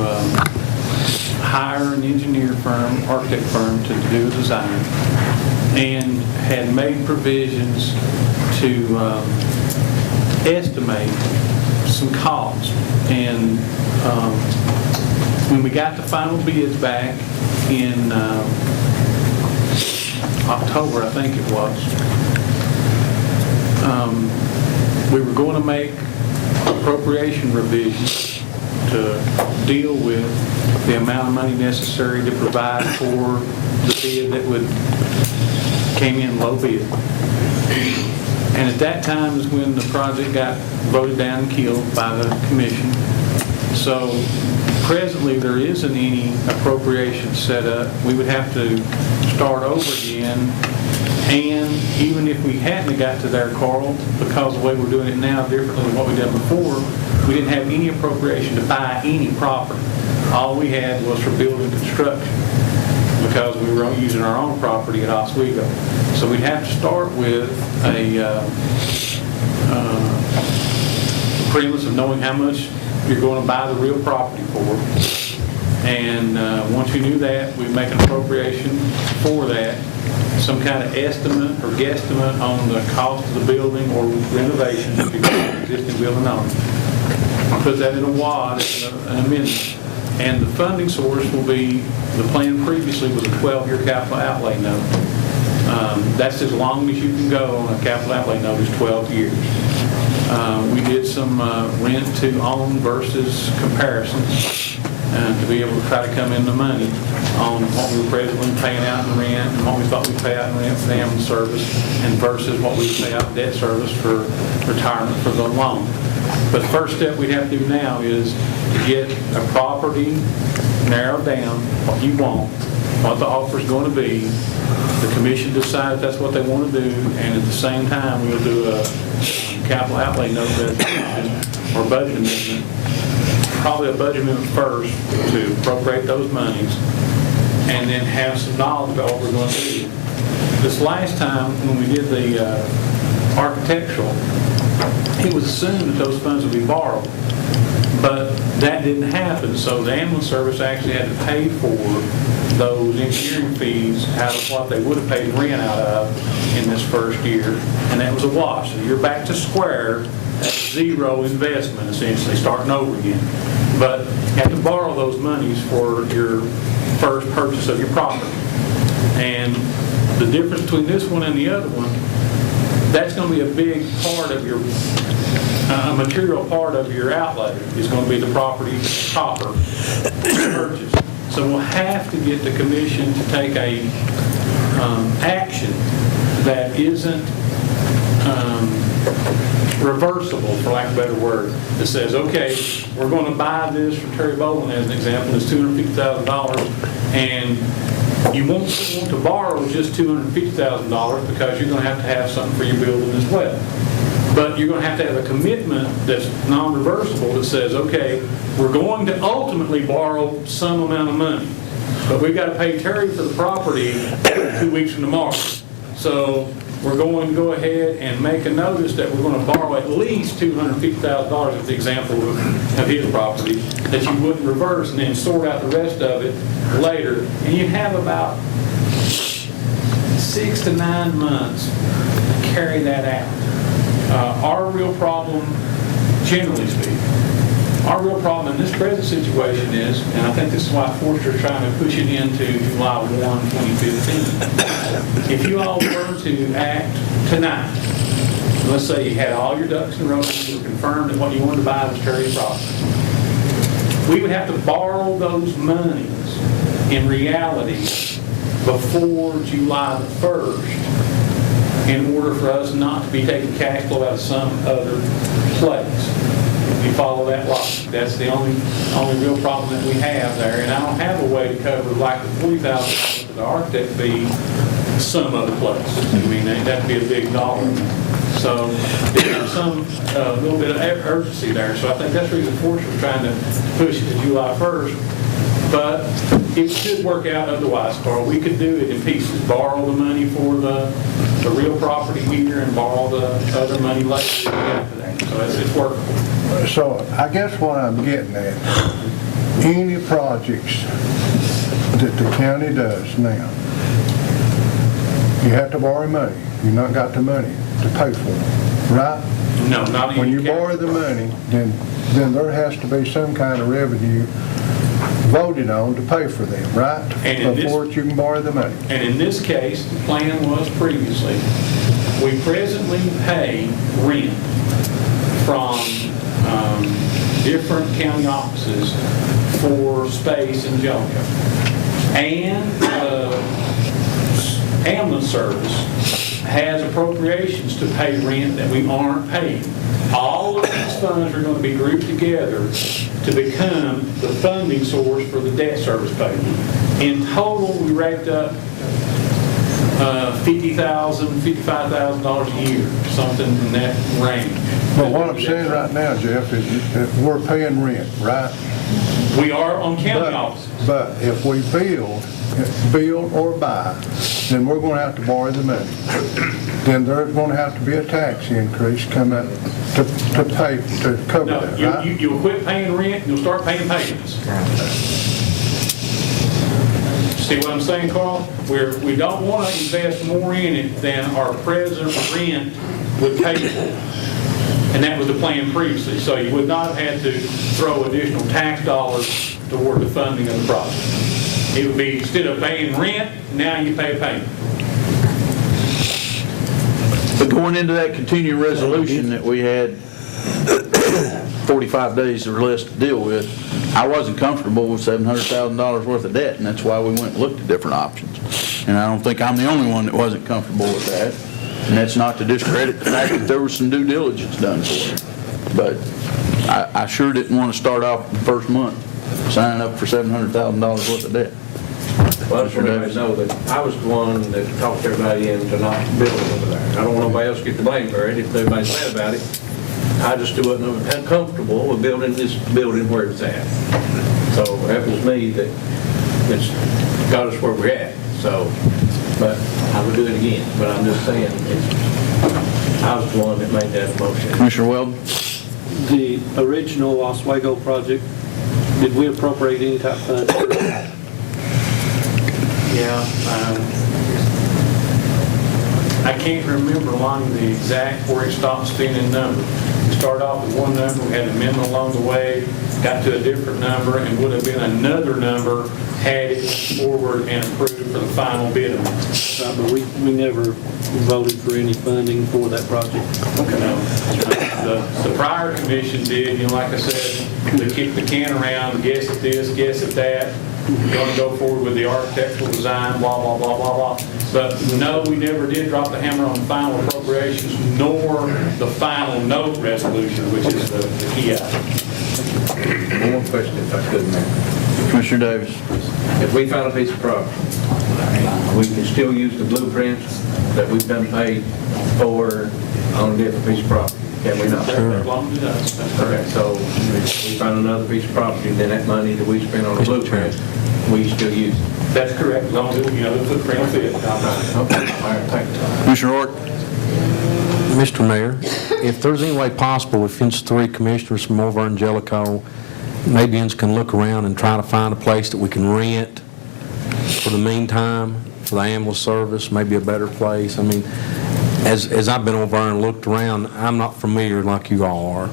hire an engineer firm, architect firm to do a design, and had made provisions to estimate some costs. And when we got the final bids back in October, I think it was, we were going to make appropriation revisions to deal with the amount of money necessary to provide for the bid that came in low bid. And at that time is when the project got voted down and killed by the commission. So presently, there isn't any appropriation set up. We would have to start over again. And even if we hadn't got to there, Carl, because the way we're doing it now differently than what we did before, we didn't have any appropriation to buy any property. All we had was for building construction, because we were using our own property at Oswego. So we'd have to start with a premise of knowing how much you're going to buy the real property for. And once you knew that, we'd make an appropriation for that, some kind of estimate or guesstimate on the cost of the building or renovation if you got an existing building on it. Put that in a wad as an amendment. And the funding source will be, the plan previously was a 12-year capital outlay note. That's as long as you can go on a capital outlay note, is 12 years. We did some rent to own versus comparisons to be able to try to come in the money on what we were presently paying out in rent and what we thought we'd pay out in rent for the ambulance service and versus what we would pay out in debt service for retirement for the loan. But the first step we have to do now is to get a property narrowed down, what you want, what the offer's going to be. The commission decides that's what they want to do, and at the same time, we'll do a capital outlay note resolution or budget amendment, probably a budget amendment first to appropriate those monies, and then have some knowledge about what we're going to do. This last time, when we did the architectural, it was assumed that those funds would be borrowed, but that didn't happen, so the ambulance service actually had to pay for those engineering fees out of what they would have paid rent out of in this first year, and that was a wash. So you're back to square at zero investment, essentially, starting over again. But you have to borrow those monies for your first purchase of your property. And the difference between this one and the other one, that's going to be a big part of your, a material part of your outlay is going to be the property proper purchase. So we'll have to get the commission to take a action that isn't reversible, for lack of a better word, that says, okay, we're going to buy this from Terry Bowen as an example, it's $250,000, and you won't want to borrow just $250,000 because you're going to have something for your building as well. But you're going to have a commitment that's non-reversible that says, okay, we're going to ultimately borrow some amount of money, but we've got to pay Terry for the property 2 weeks from tomorrow. So we're going to go ahead and make a notice that we're going to borrow at least $250,000 as the example of his property, that you wouldn't reverse and then sort out the rest of it later. And you have about 6 to 9 months to carry that out. Our real problem, generally speaking, our real problem in this present situation is, and I think this is why Forster's trying to push it into July 1, 2015. If you all were to act tonight, let's say you had all your ducks in a row and you were confirmed that what you wanted to buy was Terry's property, we would have to borrow those monies in reality before July the 1st in order for us not to be taking cash flow out of some other place. If you follow that logic, that's the only real problem that we have there. And I don't have a way to cover like the $40,000 for the architect fee some other place. I mean, that'd be a big dollar. So there's some little bit of urgency there. So I think that's the reason Forrester was trying to push it to July 1st. But it should work out otherwise, Carl. We could do it in pieces, borrow the money for the the real property here and borrow the other money later after that. So it's workable. So I guess what I'm getting at, any projects that the county does now, you have to borrow money. You've not got the money to pay for them, right? No, not When any you borrow the money, then there has to be some kind of revenue voted on to pay for them, right? And in this- Before you can borrow the money. And in this case, the plan was previously, we presently pay rent from different county offices for space in Jellicoe. And ambulance service has appropriations to pay rent that we aren't paying. All of these funds are going to be grouped together to become the funding source for the debt service payment. In total, we racked up $50,000, $55,000 a year, something in that range. But what I'm saying right now, Jeff, is that we're paying rent, right? We are on county offices. But if we build or buy, then we're going to have to borrow the money. Then there's going to have to be a tax increase coming to pay, to cover No, that, right? you'll quit paying rent, and you'll start paying payments. See what I'm saying, Carl? We don't want to invest more in it than our present rent would pay for. And that was the plan previously. So you would not have had to throw additional tax dollars toward the funding of the project. It would be, instead of paying rent, now you pay a payment. But going into that continuing resolution that we had 45 days or less to deal with, I wasn't comfortable with $700,000 worth of debt, and that's why we went and looked at different options. And I don't think I'm the only one that wasn't comfortable with that. And that's not to discredit the fact that there was some due diligence done for it. But I sure didn't want to start off the first month signing up for $700,000 worth of debt. Well, I just want everybody to know that I was the one that talked everybody into not building over there. I don't want nobody else to get the blame for it if everybody's mad about it. I just wasn't uncomfortable with building this building where it's at. So that was me that got us where we're at. So, but I would do it again. But I'm just saying, I was the one that made that motion. Commissioner Weldon? The original Oswego project, did we appropriate any type of funds for that? Yeah. I can't remember along the exact where it stopped spending number. We started off with one number, we had an amendment along the way, got to a different number, and would have been another number had it forward and approved for the final bid amount. Right, but we never voted for any funding for that project. No. The prior commission did, like I said, they kicked the can around, guess at this, guess at that. We're going to go forward with the architectural design, blah, blah, blah, blah, blah. But no, we never did drop the hammer on final appropriations, nor the final note resolution, which is the key item. One more question, if I could, Mayor. Commissioner Davis? If we found a piece of property, we can still use the blueprints that we've done paid for on a different piece of property, can we not? As long as it does, that's correct. So if we find another piece of property, then that money that we spent on the blueprint, we still use it. That's correct, as long as, the footprint will fit. Okay, all right, thank you. Commissioner Orr? Mr. Mayor, if there's any way possible, if it's 3 commissioners from over in Jellicoe, maybe we can look around and try to find a place that we can rent for the meantime, for the ambulance service, maybe a better place. I mean, as I've been over there and looked around, I'm not familiar like you all are.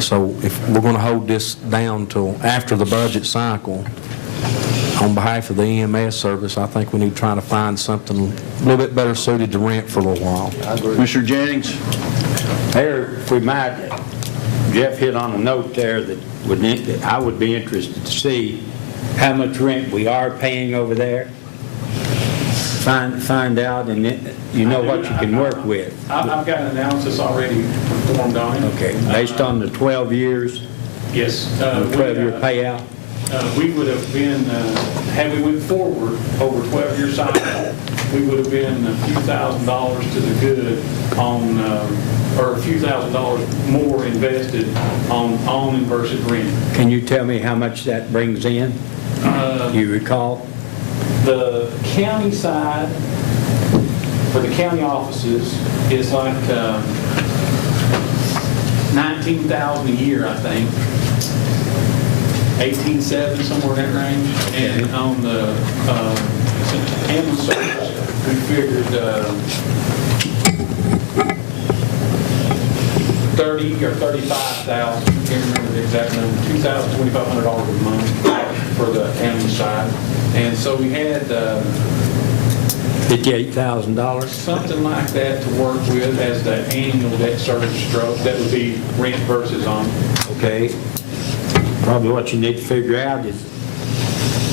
So if we're going to hold this down till after the budget cycle, on behalf of the EMS service, I think we need to try to find something a little bit better suited to rent for a little while. Commissioner Jennings? There, if we might, Jeff hit on a note there that I would be interested to see how much rent we are paying over there. Find out, and then you know what you can work with. I've got an analysis already performed on it. Okay, based on the 12 years, Yes. 12-year payout. We would have been, had we went forward over 12-year cycle, we would have been a few $1,000s to the good on, or a few $1,000s more invested on versus rent. Can you tell me how much that brings in? You recall? The county side for the county offices is like $19,000 a year, I think. 18.7, somewhere in that range. And on the ambulance service, we figured 30 or 35,000, can't remember the exact number, $2,000, $2,500 a month for the ambulance side. And so we had $58,000. something like that to work with as the annual debt service stroke. That would be rent versus on. Okay. Probably what you need to figure out is,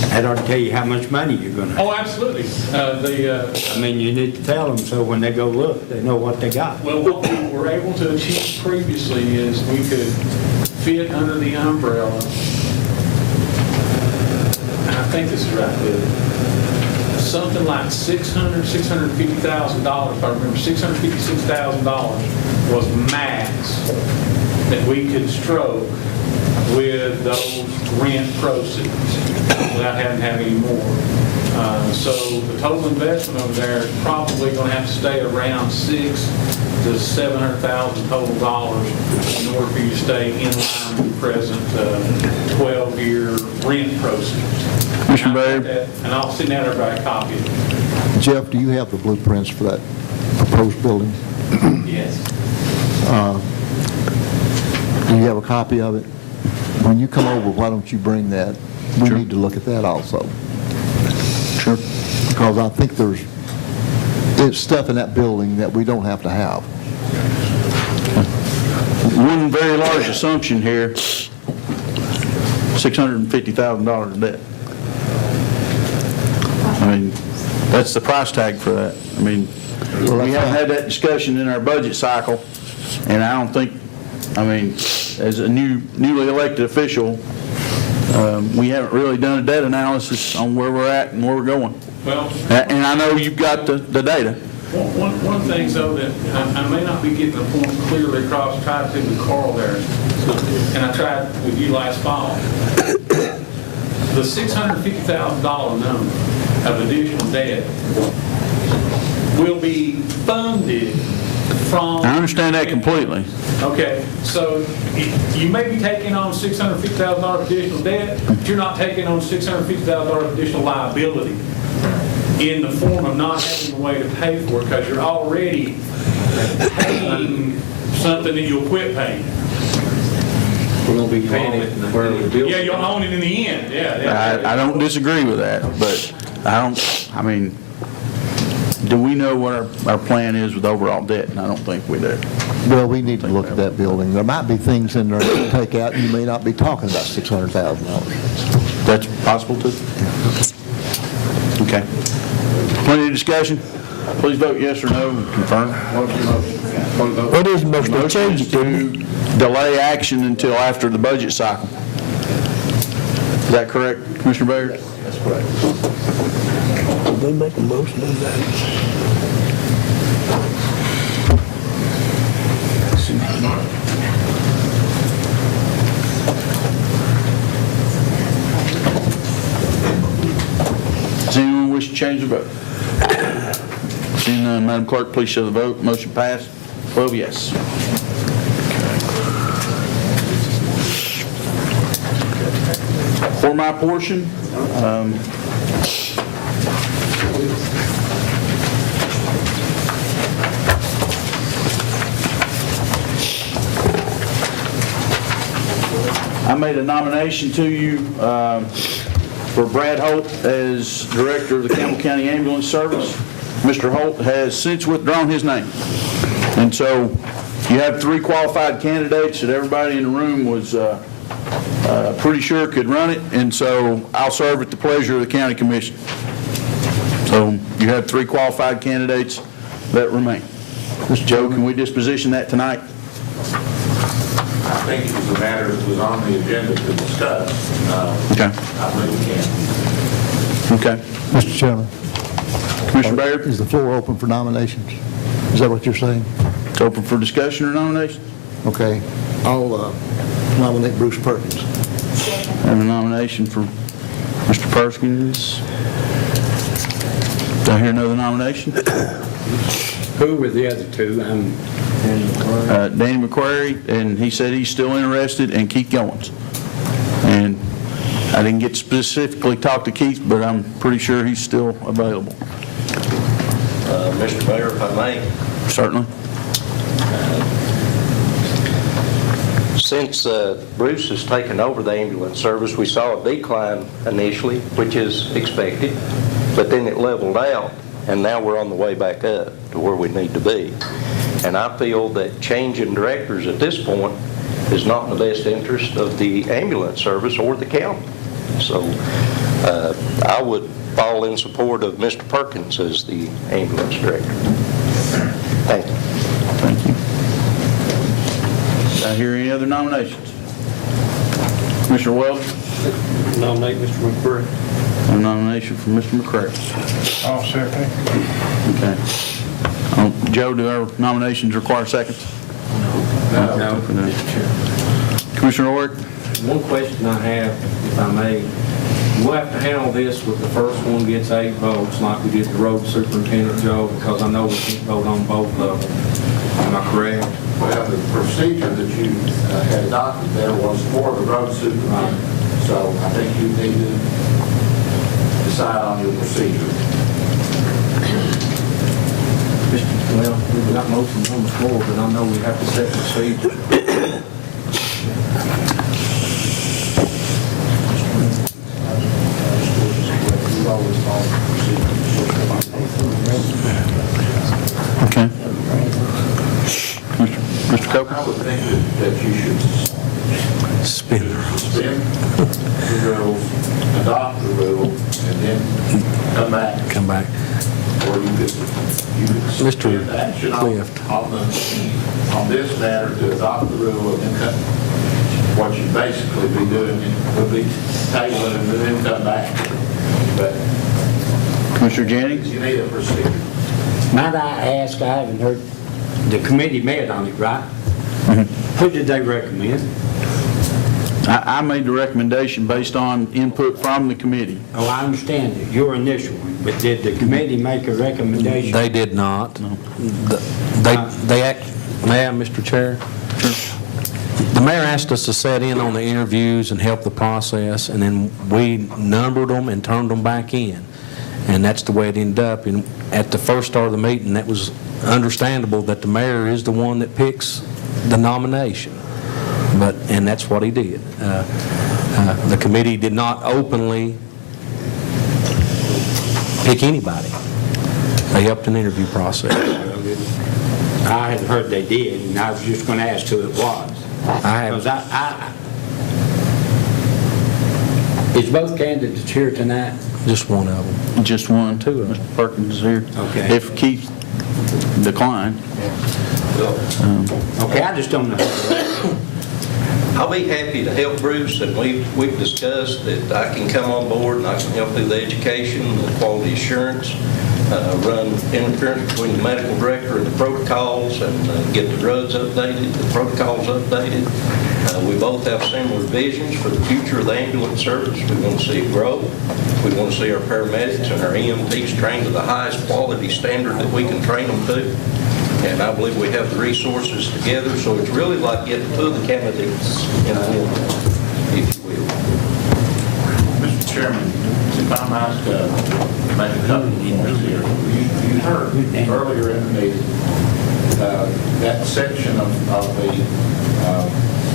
that ought to tell you how much money you're gonna have. Oh, absolutely. I mean, you need to tell them, so when they go look, they know what they got. Well, what we were able to achieve previously is we could fit under the umbrella, and I think this is right, Bill, something like $650,000, if I remember, $656,000 was max that we could stroke with those rent proceeds without having to have any more. So the total investment over there is probably going to have to stay around $600,000 to $700,000 total dollars in order for you to stay in line with the present 12-year rent proceeds. Mr. Baird? And I'll send out everybody a copy of it. Jeff, do you have the blueprints for that proposed building? Yes. Do you have a copy of it? When you come over, why don't you bring that? We need to look at that also. Sure. Because I think there's stuff in that building that we don't have to have. One very large assumption here, $650,000 in debt. I mean, that's the price tag for that. I mean, we haven't had that discussion in our budget cycle, and I don't think, I mean, as a newly elected official, we haven't really done a debt analysis on where we're at and where we're going. Well, And I know you've got the data. one thing, though, that I may not be getting the point clearly across, tried to with Carl there, and I tried with you last fall. The $650,000 number of additional debt will be funded from... I understand that completely. Okay, so you may be taking on $650,000 additional debt, but you're not taking on $650,000 additional liability in the form of not having a way to pay for it, because you're already paying something that you'll quit paying. We're going to be paying it where we build. Yeah, you'll own it in the end, yeah. I don't disagree with that, but I mean, do we know what our plan is with overall debt? And I don't think we do. Well, we need to look at that building. There might be things in there to take out, and you may not be talking about $600,000. That's possible too? Okay. Plenty of discussion? Please vote yes or no and confirm. What is the motion to change it To delay action until after the budget cycle. Is that correct, Commissioner Baird? That's correct. Did they make a motion on that? Does anyone wish to change the vote? Seeing none, Madam Clerk, please show the vote. Motion passed. 12 yes. For my portion, I made a nomination to you for Brad Holt as Director of the Campbell County Ambulance Service. Mr. Holt has since withdrawn his name. And so you have 3 qualified candidates that everybody in the room was pretty sure could run it, and so I'll serve at the pleasure of the County Commission. So you have 3 qualified candidates that remain. Mr. Joe, can we disposition that tonight? I think it was a matter that was on the agenda to discuss. Okay. I believe we can. Okay. Mr. Chairman. Commissioner Baird? Is the floor open for nominations? Is that what you're saying? It's open for discussion or nomination? Okay. I'll nominate Bruce Perkins. I have a nomination for Mr. Perkins. Do I hear another nomination? Who were the other two? Danny McQuarrie, and he said he's still interested, and Keith Goins. And I didn't get specifically talk to Keith, but I'm pretty sure he's still available. Mr. Mayor, if I may. Certainly. Since Bruce has taken over the ambulance service, we saw a decline initially, which is expected, but then it leveled out, and now we're on the way back up to where we need to be. And I feel that changing directors at this point is not in the best interest of the ambulance service or the county. So I would fall in support of Mr. Perkins as the ambulance director. Thank you. Thank you. Do I hear any other nominations? Commissioner Wells? Nominate Mr. McCray. A nomination for Mr. McCray. I'll second. Okay. Joe, do our nominations require seconds? No. Commissioner Orrick? One question I have, if I may, we'll have to handle this with the first one gets 8 votes, like we did the road superintendent, Joe, because I know we can't vote on both of them. Am I correct? Well, the procedure that you had adopted there was for the road superintendent. So I think you need to decide on your procedure. Well, we've got motions on the floor, but I know we have to set procedure. Okay. Mr. Coker? I would think that you should Spin the suspend the rules, adopt the rule, and then come back. Or you could suspend action on this matter to adopt the rule, and then what you basically be doing would be tabling and then come back. But Commissioner Jennings? you need a procedure. Might I ask, I haven't heard, the committee met on it, right? Who did they recommend? I made the recommendation based on input from the committee. Oh, I understand it, your initial one, but did the committee make a recommendation? They did not. No. May I, Mr. Chair? Sure. The mayor asked us to set in on the interviews and help the process, and then we numbered them and turned them back in. And that's the way it ended up. And at the first start of the meeting, that was understandable that the mayor is the one that picks the nomination. And that's what he did. The committee did not openly pick anybody. They helped an interview process. I hadn't heard they did, and I was just going to ask who it was. Because is both candidates here tonight? Just one of them. Just one. Two of them. Mr. Perkins is here. Okay. If Keith declined. Okay, I just don't know. I'll be happy to help Bruce, and we've discussed that I can come on board and I can help through the education, the quality assurance, run interference between the medical director and the protocols, and get the drugs updated, the protocols updated. We both have similar visions for the future of the ambulance service. We want to see it grow. We want to see our paramedics and our EMTs trained to the highest quality standard that we can train them to. And I believe we have the resources together, so it's really like getting two of the candidates in one, if you will. Mr. Chairman, if I might make a couple of points here. You heard earlier in the meeting that section of the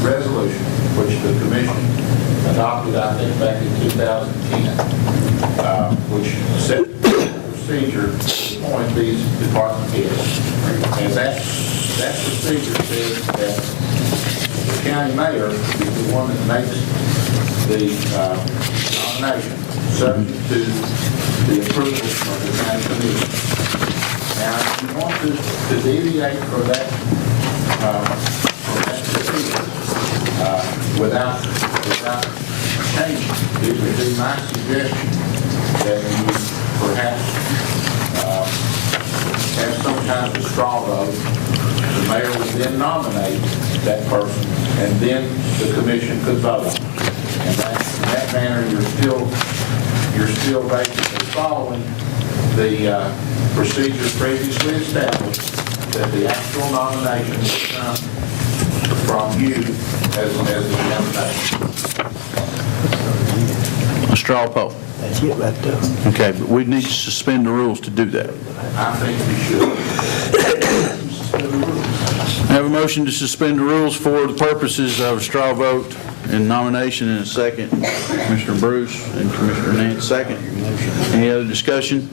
resolution which the commission adopted, I think, back in 2010, which set procedure to appoint these department heads. And that procedure says that the county mayor is the one that makes the nomination, subject to the approval of the county commission. Now, if you want to deviate from that procedure without changing, it would be my suggestion that you perhaps have some kind of a straw vote. The mayor would then nominate that person, and then the commission could vote on it. And in that manner, you're still basically following the procedure previously established that the actual nomination will come from you as the candidate. A straw poll. That's it right there. Okay, but we need to suspend the rules to do that. I think we should. I have a motion to suspend the rules for the purposes of a straw vote and nomination in a second. Commissioner Bruce and Commissioner Nance, second. Any other discussion?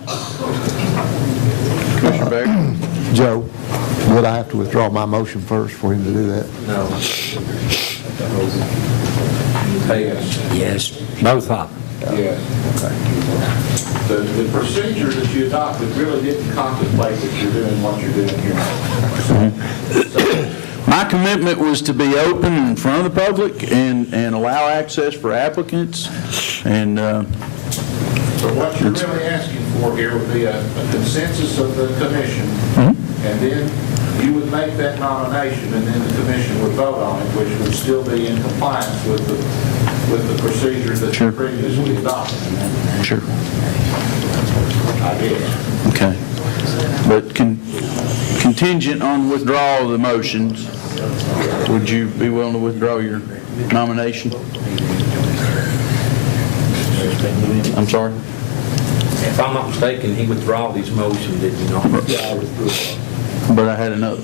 Commissioner Baker? Joe, would I have to withdraw my motion first for him to do that? No. Yes, both of them. Yes. The procedure that you adopted really didn't contemplate that you're doing what you're doing here. My commitment was to be open in front of the public and allow access for applicants, and So what you're really asking for here would be a consensus of the commission, and then you would make that nomination, and then the commission would vote on it, which would still be in compliance with the procedure that you previously adopted. sure. I guess. Okay. But contingent on withdrawal of the motions, would you be willing to withdraw your nomination? I'm sorry? If I'm not mistaken, he withdrew these motions, did he not? Yeah, I withdrew. But I had another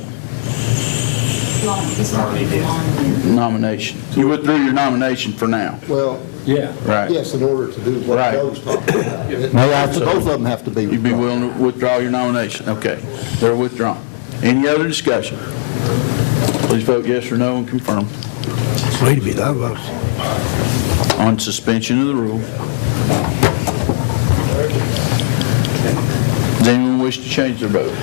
nomination. You withdrew your nomination for now. Well, Yeah. Right. yes, in order to do what Right. Joe's talking about. So Both of them have to be You'd be withdrawn. willing to withdraw your nomination? Okay. They're withdrawn. Any other discussion? Please vote yes or no and confirm. Way to be that vote. On suspension of the rule. Does anyone wish to change their vote?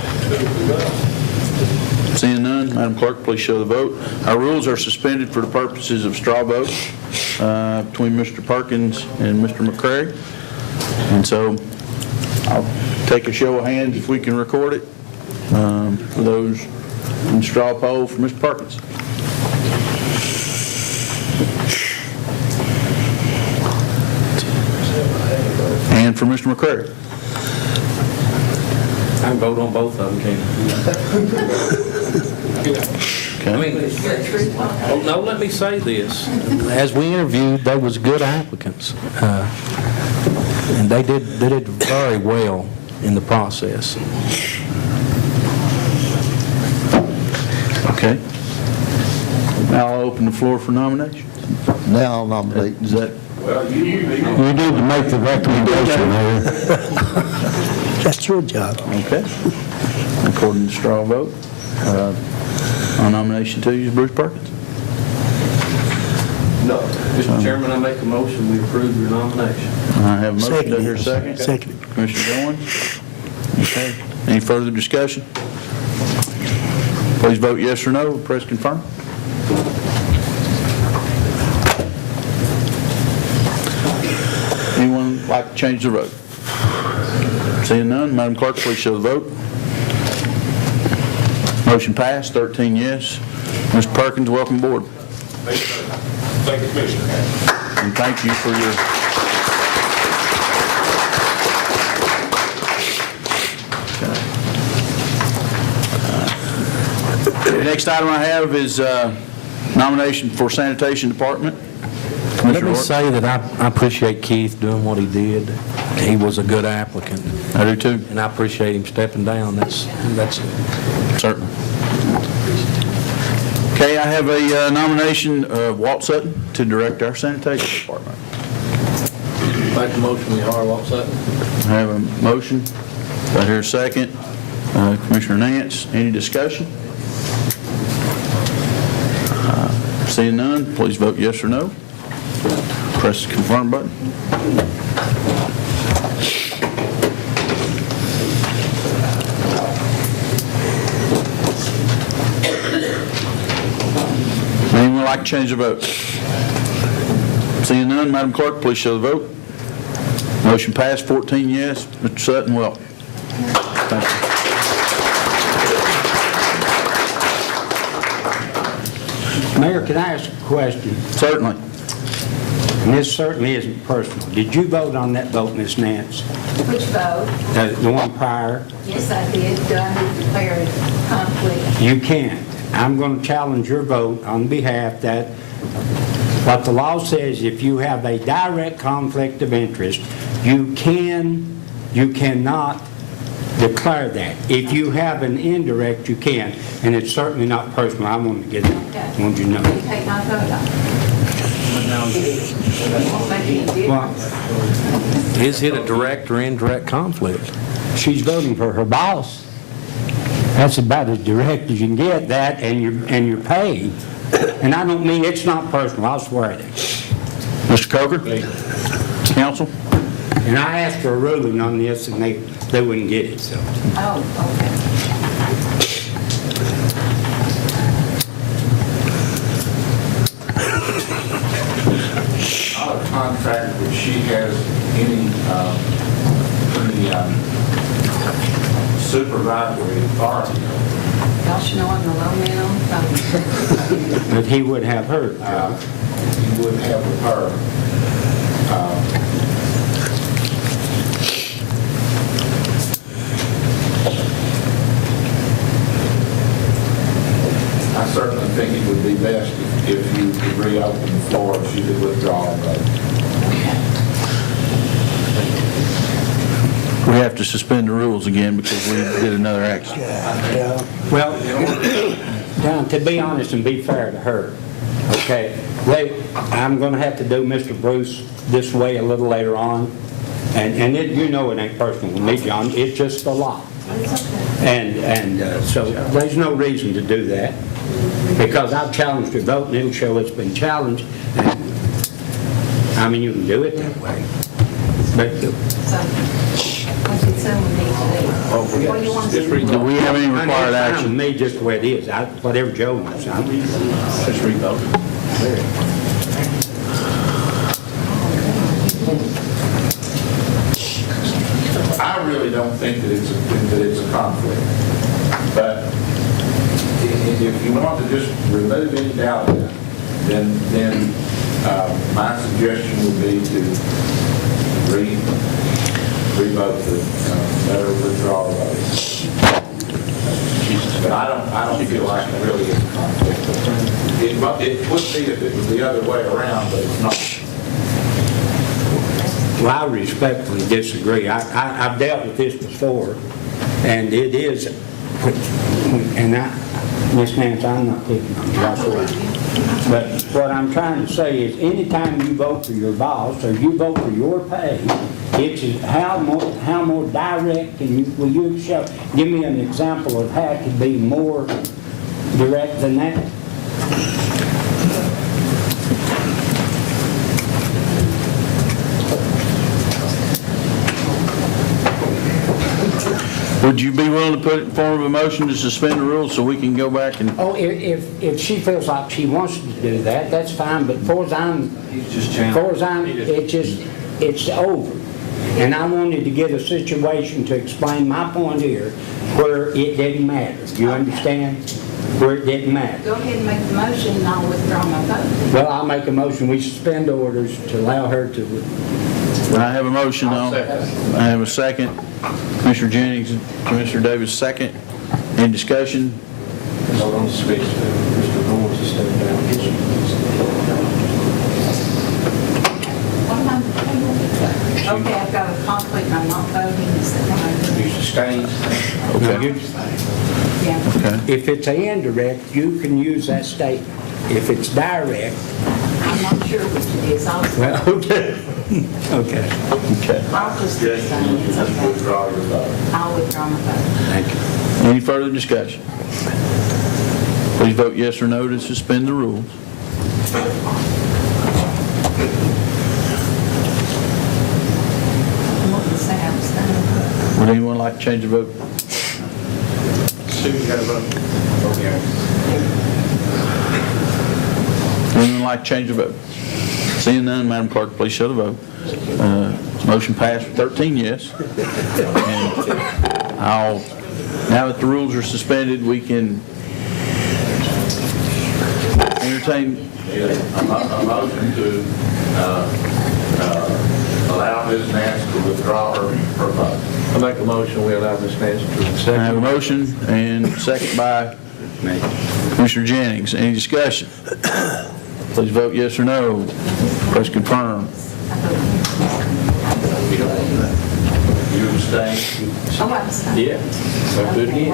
Seeing none, Madam Clerk, please show the vote. Our rules are suspended for the purposes of straw votes between Mr. Perkins and Mr. McCrary. And so I'll take a show of hands if we can record it for those in straw poll for Mr. Perkins. And for Mr. McCrary. I can vote on both of them, can't I? I mean, oh, no, let me say this. As we interviewed, they was good applicants. And they did very well in the process. Okay. Now I'll open the floor for nominations. Now I'll nominate. Is that? Well, you You need to make the recommendation, Mayor. That's your job. Okay. According to straw vote, on nomination two is Bruce Perkins. No. Mr. Chairman, I make a motion, we approve your nomination. I have a motion. Do I hear a second? Second. Commissioner Goins? Okay. Any further discussion? Please vote yes or no. Press confirm. Anyone like to change their vote? Seeing none, Madam Clerk, please show the vote. Motion passed, 13 yes. Mr. Perkins, welcome aboard. Thank you, Commissioner. And thank you for your... The next item I have is nomination for Sanitation Department. Let me say that I appreciate Keith doing what he did. He was a good applicant. I do too. And I appreciate him stepping down. That's Certainly. Okay, I have a nomination of Walt Sutton to direct our Sanitation Department. Make a motion, we hire Walt Sutton. I have a motion. Do I hear a second? Commissioner Nance, any discussion? Seeing none, please vote yes or no. Press the confirm button. Anyone like to change the vote? Seeing none, Madam Clerk, please show the vote. Motion passed, 14 yes. Mr. Sutton, welcome. Thank you. Mayor, can I ask a question? Certainly. And this certainly isn't personal. Did you vote on that vote, Ms. Nance? Which vote? The one prior? Yes, I did. Do I need to declare a conflict? You can't. I'm going to challenge your vote on behalf that what the law says, if you have a direct conflict of interest, you cannot declare that. If you have an indirect, you can, and it's certainly not personal. I wanted to get that. I wanted you to know. You take my vote on it. Won't make any difference. Is it a direct or indirect conflict? She's voting for her boss. That's about as direct as you can get, that and your pay. And I don't mean, it's not personal, I'll swear it is. Mr. Coker? Counsel? And I asked for a ruling on this, and they wouldn't get it, so. Oh, okay. Not a contract that she has any supervisory authority. Y'all know I'm the low man on the phone. But he would have her. You would have with her. I certainly think it would be best if you could reopen the floor and she could withdraw her vote. We have to suspend the rules again because we did another action. Well, Don, to be honest and be fair to her, okay, I'm going to have to do Mr. Bruce this way a little later on, and you know it ain't personal with me, John, it's just the law. And so there's no reason to do that, because I've challenged your vote, and it'll show it's been challenged. I mean, you can do it that way, but What did someone need to do? What do you want to do? Do we have any required action? Me just the way it is, whatever Joe wants. Just revote. I really don't think that it's a conflict, but if you want to just remove any doubt of that, then my suggestion would be to revote the letter of withdrawal vote. But I don't feel like it really is a conflict. It would be if it was the other way around, but it's not. Well, I respectfully disagree. I've dealt with this before, and it is, and Ms. Nance, I'm not picking on you, I swear. But what I'm trying to say is, anytime you vote for your boss, or you vote for your pay, it's how more direct will you show? Give me an example of how it could be more direct than that. Would you be willing to put it in form of a motion to suspend the rules so we can go back and... Oh, if she feels like she wants to do that, that's fine, but far as I'm, it's over. And I wanted to get a situation to explain my point here where it didn't matter. You understand? Where it didn't matter. Go ahead and make the motion, and I'll withdraw my vote. Well, I'll make a motion, we suspend orders to allow her to... I have a motion on. I have a second. Commissioner Jennings and Commissioner Davis, second. Any discussion? Hold on to speech. Mr. Moore is stepping down. Okay, I've got a conflict, and I'm not voting, is that right? You sustain. Okay. Yeah. Okay. If it's a indirect, you can use that statement. If it's direct, I'm not sure which it is. well, okay. Okay. Okay. I'll just abstain. It's okay. Withdraw your vote. I'll withdraw my vote. Thank you. Any further discussion? Please vote yes or no to suspend the rules. What did you say? I was done. Would anyone like to change the vote? Sue, you got a vote? Okay. Would anyone like to change the vote? Seeing none, Madam Clerk, please show the vote. Motion passed with 13 yes. And now that the rules are suspended, we can entertain. A motion to withdraw her vote. I make a motion, we allow Ms. Nancy to I have a motion and second by Commissioner Jennings. Any discussion? Please vote yes or no. Press confirm. You abstain? Oh, I was fine. Yeah. Let's do it again.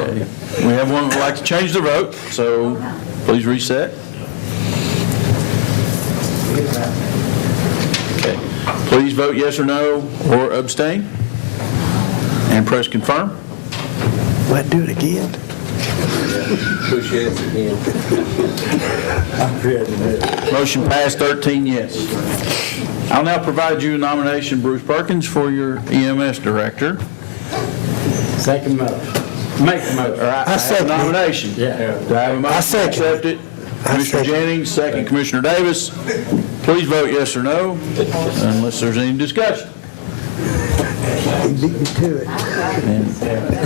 Okay. We have one that would like to change the vote, so please reset. Okay. Please vote yes or no or abstain. And press confirm. What, do it again? Push yes again. Motion passed, 13 yes. I'll now provide you a nomination, Bruce Perkins, for your EMS director. Second motion. Make the motion. All right, I have a second it. nomination. Yeah. Do I have a motion? I second to accept it? Commissioner Jennings, second Commissioner Davis. Please vote yes or no, unless there's any discussion. He beat me to it.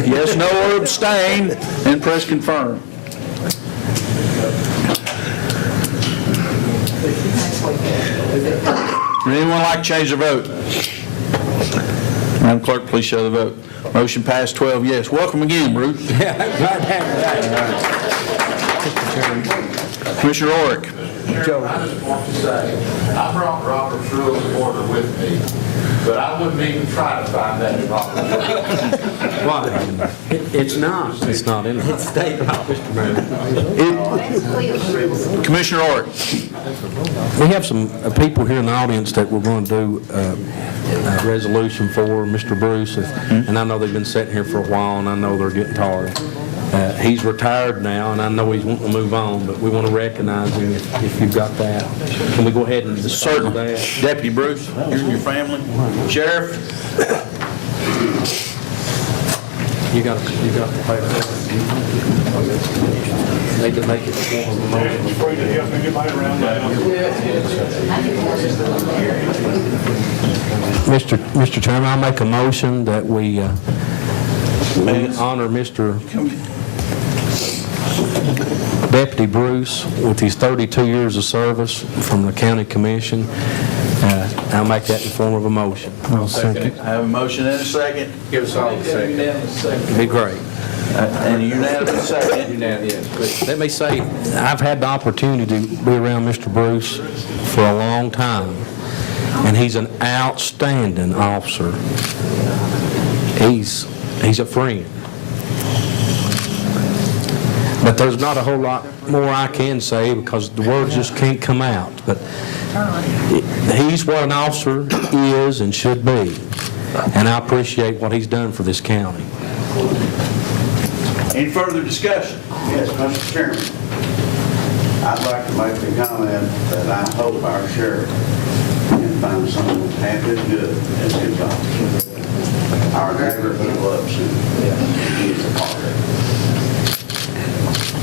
Yes, no, or abstain, and press confirm. Would anyone like to change their vote? Madam Clerk, please show the vote. Motion passed, 12 yes. Welcome again, Bruce. Glad to have you. Commissioner Orick. I just want to say, I brought Robert's Rules of Order with me, but I wouldn't even try to find that in Robert's Rules. Why? It's not. It's not in there. It's state law, Mr. Mayor. That's clear. Commissioner Orick. We have some people here in the audience that we're going to do a resolution for, Mr. Bruce, and I know they've been sitting here for a while, and I know they're getting tired. He's retired now, and I know he's wanting to move on, but we want to recognize him if you've got that. Can we go ahead and discuss that? Deputy Bruce, you and your family. Sheriff. You got the paper. Need to make it a form of a motion. Before you help me get my round down. Mr. Chairman, I'll make a motion that we honor Mr. Deputy Bruce with his 32 years of service from the county commission. I'll make that in the form of a motion. I'll second. I have a motion and a second. Give us all a second. Be great. And a unanimous second. Unanimous. Let me say, I've had the opportunity to be around Mr. Bruce for a long time, and he's an outstanding officer. He's a friend. But there's not a whole lot more I can say because the words just can't come out. But he's what an officer is and should be, and I appreciate what he's done for this county. Any further discussion? Yes, Mr. Chairman. I'd like to make the comment that I hope our sheriff can find someone half as good as his officer. Our neighborhood loves him. He's a part of it.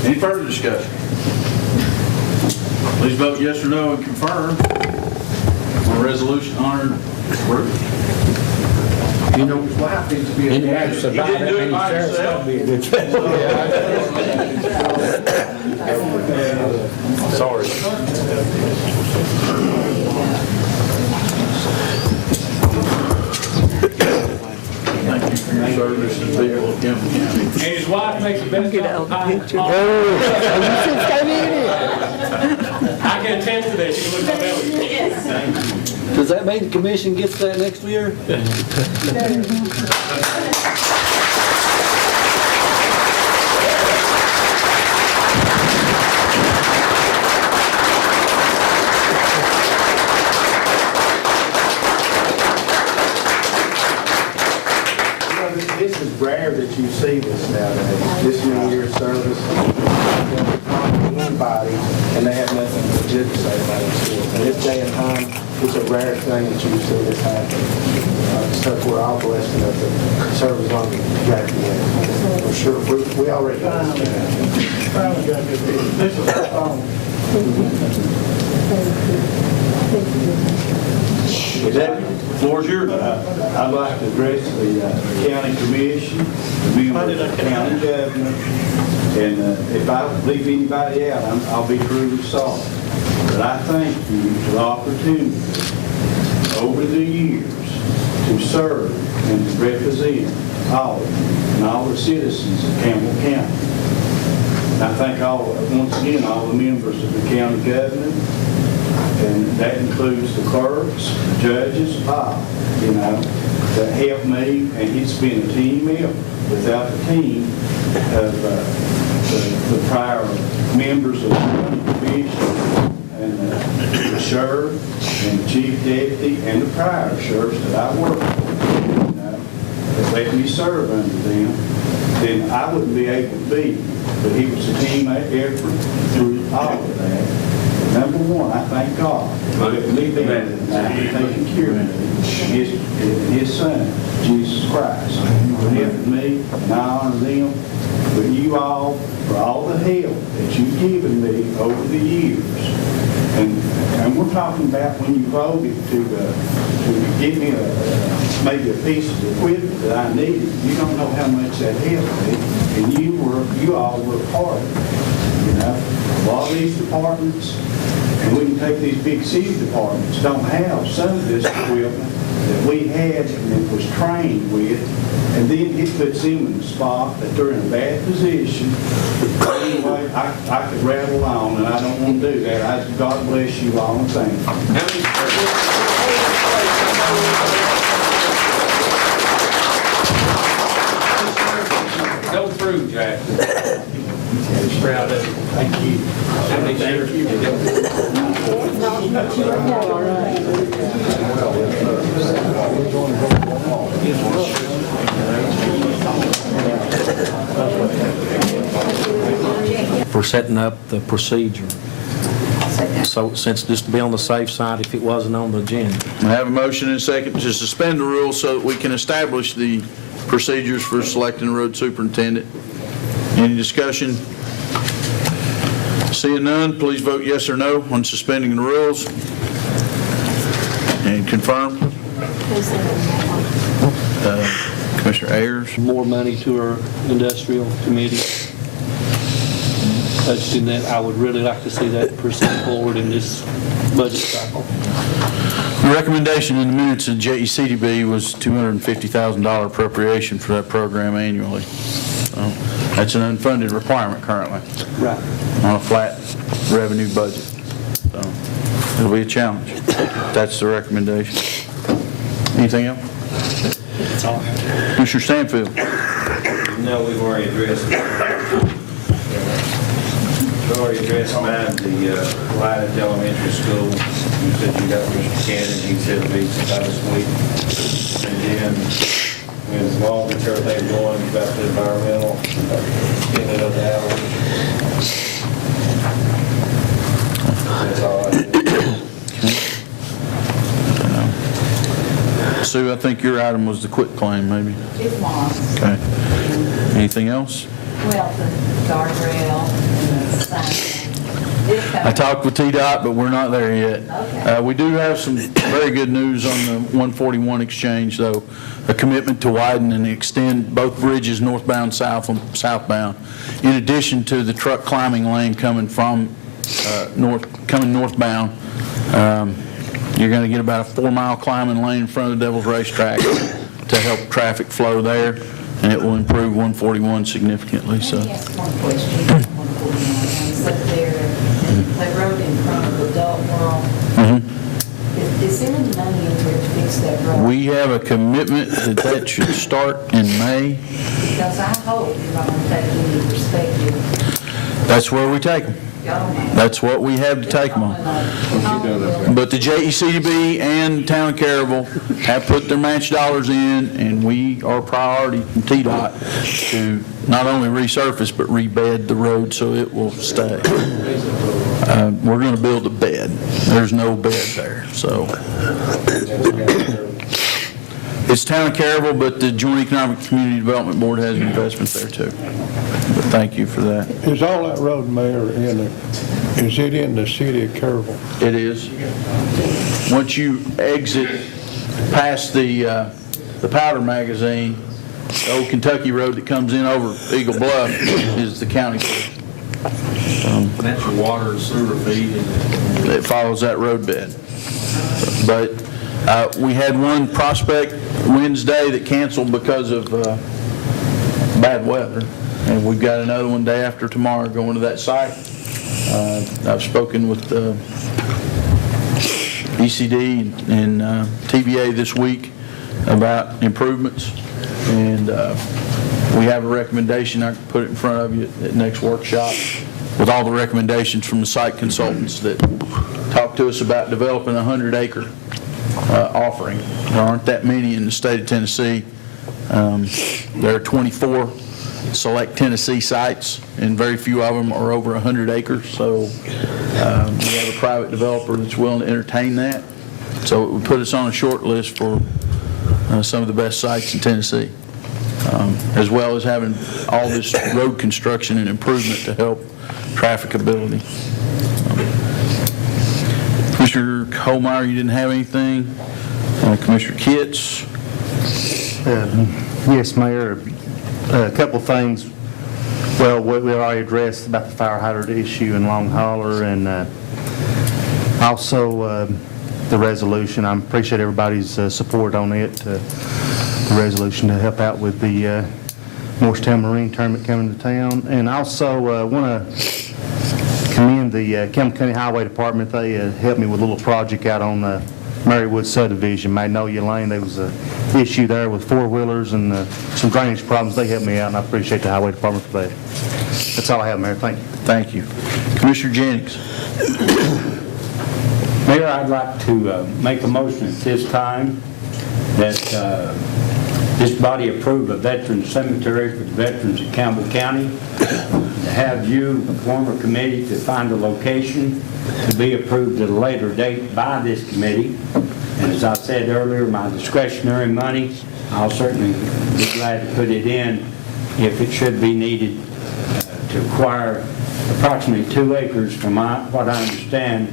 Any further discussion? Please vote yes or no and confirm on resolution honoring Bruce. You know, his wife needs to be a dad. He didn't do it by himself. Sorry. Thank you for your service and people of Campbell County. And his wife makes the best picture. I can attest to that. She looks like that. Does that mean the commission gets that next year? This is rare that you see this nowadays, this many years service. Anybody, and they have nothing good to say about it. In this day and time, it's a rare thing that you see this happen. So we're all blessed enough to serve as long as we got to. For sure, we already understand. Floor is yours. I'd like to address the county commission, the members of the county governor, And if I leave anybody out, I'll be truly sorry. But I thank you for the opportunity over the years to serve and to represent all of you and all the citizens of Campbell County. And I thank once again, all the members of the county government, and that includes the clerks, the judges, that helped me, and it's been a team effort. Without the team of the prior members of the county commission and the sheriff and the chief deputy and the prior sheriffs that I worked with, that let me serve under them, then I wouldn't be able to be. But it was a team effort through all of that. Number one, I thank God for me being taking care of me and His Son, Jesus Christ, for helping me, and I honor them. But you all, for all the help that you've given me over the years, and we're talking about when you voted to give me maybe a piece of equipment that I needed. You don't know how much that helped me, and you all were part of it. A lot of these departments, and we can take these big city departments, don't have some of this equipment that we had and that was trained with, and then it puts them in the spot that they're in a bad position. Anyway, I could rattle on, and I don't want to do that. God bless you all, and thank you. Go through, Jack. Proud of you. Thank you. Thank For setting up the procedure. So since just to be on the safe side, if it wasn't on the agenda. I have a motion and a second to suspend the rules so that we can establish the procedures for selecting a road superintendent. Any discussion? Seeing none, please vote yes or no on suspending the rules. And confirm. Commissioner Ayers. More money to our industrial committee. In that, I would really like to see that proceed forward in this budget cycle. The recommendation in the minutes of JECDB was $250,000 appropriation for that program annually. So that's an unfunded requirement currently. Right. On a flat revenue budget. So it'll be a challenge. That's the recommendation. Anything else? That's all I have. Commissioner Stanfield. No, we've already addressed We've already addressed mine, the Lyden Elementary School. You said you got Mr. Cannon, he said it'll be by this week. And then, as long as everything's going about the environmental, getting it up the alley. That's all I do. Sue, I think your item was the quitclaim, maybe? It was. Okay. Anything else? Well, the guardrail and the sign. I talked with TDOT, but we're not there yet. Okay. We do have some very good news on the 141 exchange, though. A commitment to widen and extend both bridges northbound, southbound. In addition to the truck climbing lane coming from northbound, you're going to get about a 4-mile climbing lane in front of the Devil's Racetrack to help traffic flow there, and it will improve 141 significantly. So. Let me ask one question. 141, it's up there, that road in front of the Adult World. Is there any money in there to fix that road? We have a commitment that should start in May. Because I hope you're not going to take any perspective. That's where we take them. That's what we have to take them on. But the JECDB and Town of Caryville have put their match dollars in, and we are a priority from TDOT to not only resurface but rebed the road so it will stay. We're going to build a bed. There's no bed there, so. It's Town of Caryville, but the Joint Economic Community Development Board has an investment there too. But thank you for that. Is all that road, Mayor, is it in the city of Caryville? It is. Once you exit past the powder magazine Old Kentucky Road that comes in over Eagle Bluff is the county portion. That's your water and sewer feed. It follows that roadbed. But we had one prospect Wednesday that canceled because of bad weather, and we've got another one day after tomorrow going to that site. I've spoken with ECD and TVA this week about improvements, and we have a recommendation. I can put it in front of you at next workshop with all the recommendations from the site consultants that talked to us about developing a 100-acre offering. There aren't that many in the state of Tennessee. There are 24 select Tennessee sites, and very few of them are over 100 acres. So we have a private developer that's willing to entertain that. So it would put us on a short list for some of the best sites in Tennessee, as well as having all this road construction and improvement to help trafficability. Commissioner Holmeyer, you didn't have anything? Commissioner Kitts? Yes, Mayor. A couple of things. Well, we already addressed about the fire hydrant issue in Long Holler, and also the resolution. I appreciate everybody's support on it. The resolution to help out with the Morristown Marine Tournament coming to town. And also want to commend the Campbell County Highway Department. They helped me with a little project out on Marywood subdivision, Magnolia Lane. There was an issue there with four-wheelers and some drainage problems. They helped me out, and I appreciate the Highway Department for that. That's all I have, Mayor. Thank you. Thank you. Commissioner Jennings. Mayor, I'd like to make a motion at this time that this body approve a veteran cemetery for the veterans of Campbell County, to have you form a committee to find a location to be approved at a later date by this committee. And as I said earlier, my discretionary money, I'll certainly be glad to put it in if it should be needed to acquire approximately 2 acres. From what I understand,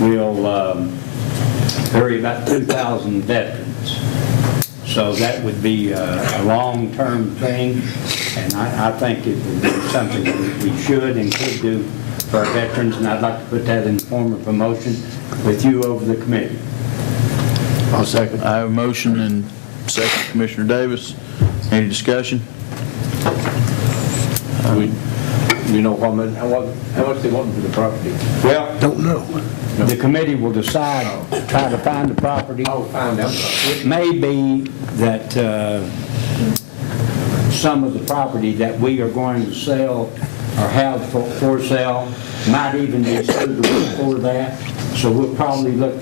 will bury about 2,000 veterans. So that would be a long-term thing, and I think it would be something that we should and could do for our veterans, and I'd like to put that in the form of a motion with you over the committee. I'll second. I have a motion and second, Commissioner Davis. Any discussion? You know how much they want for the property? Well, Don't know. the committee will decide, try to find the property. I'll find out. It may be that some of the property that we are going to sell or have for sale might even be suitable for that. So we'll probably look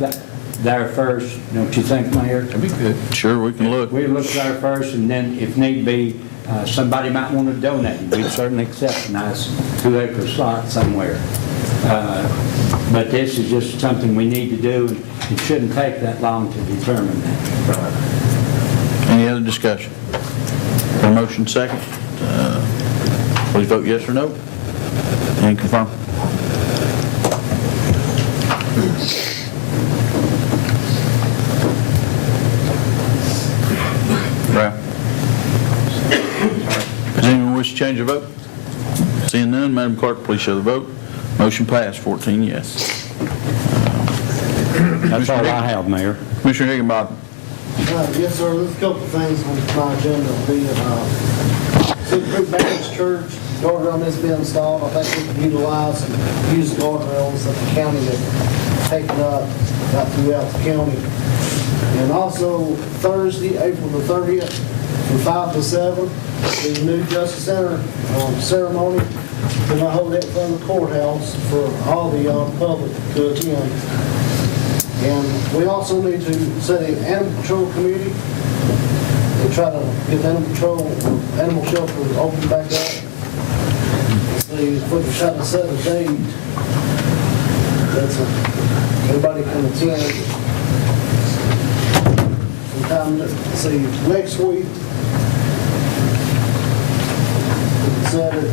there first, don't you think, Mayor? That'd be good. Sure, we can look. We'll look there first, and then if need be, somebody might want to donate. We'd certainly accept a nice 2-acre slot somewhere. But this is just something we need to do, and it shouldn't take that long to determine that. Any other discussion? A motion second. Please vote yes or no. And confirm. Ralph. Does anyone wish to change their vote? Seeing none, Madam Clerk, please show the vote. Motion passed, 14 yes. That's all I have, Mayor. Commissioner Higginbotham. Yes, sir, there's a couple of things on my agenda. The Cedar Creek Baptist Church, guardrail needs to be installed. I think we can utilize and use the guardrails that the county has taken up throughout the county. And also Thursday, April the 30th, from 5 to 7, the new Justice Center ceremony. We're going to hold it from the courthouse for all the public to attend. And we also need to set an animal control committee to try to get animal control, animal shelter open back up. See if we can try to set a date that's everybody can attend. Sometime, let's see, next week, we can set it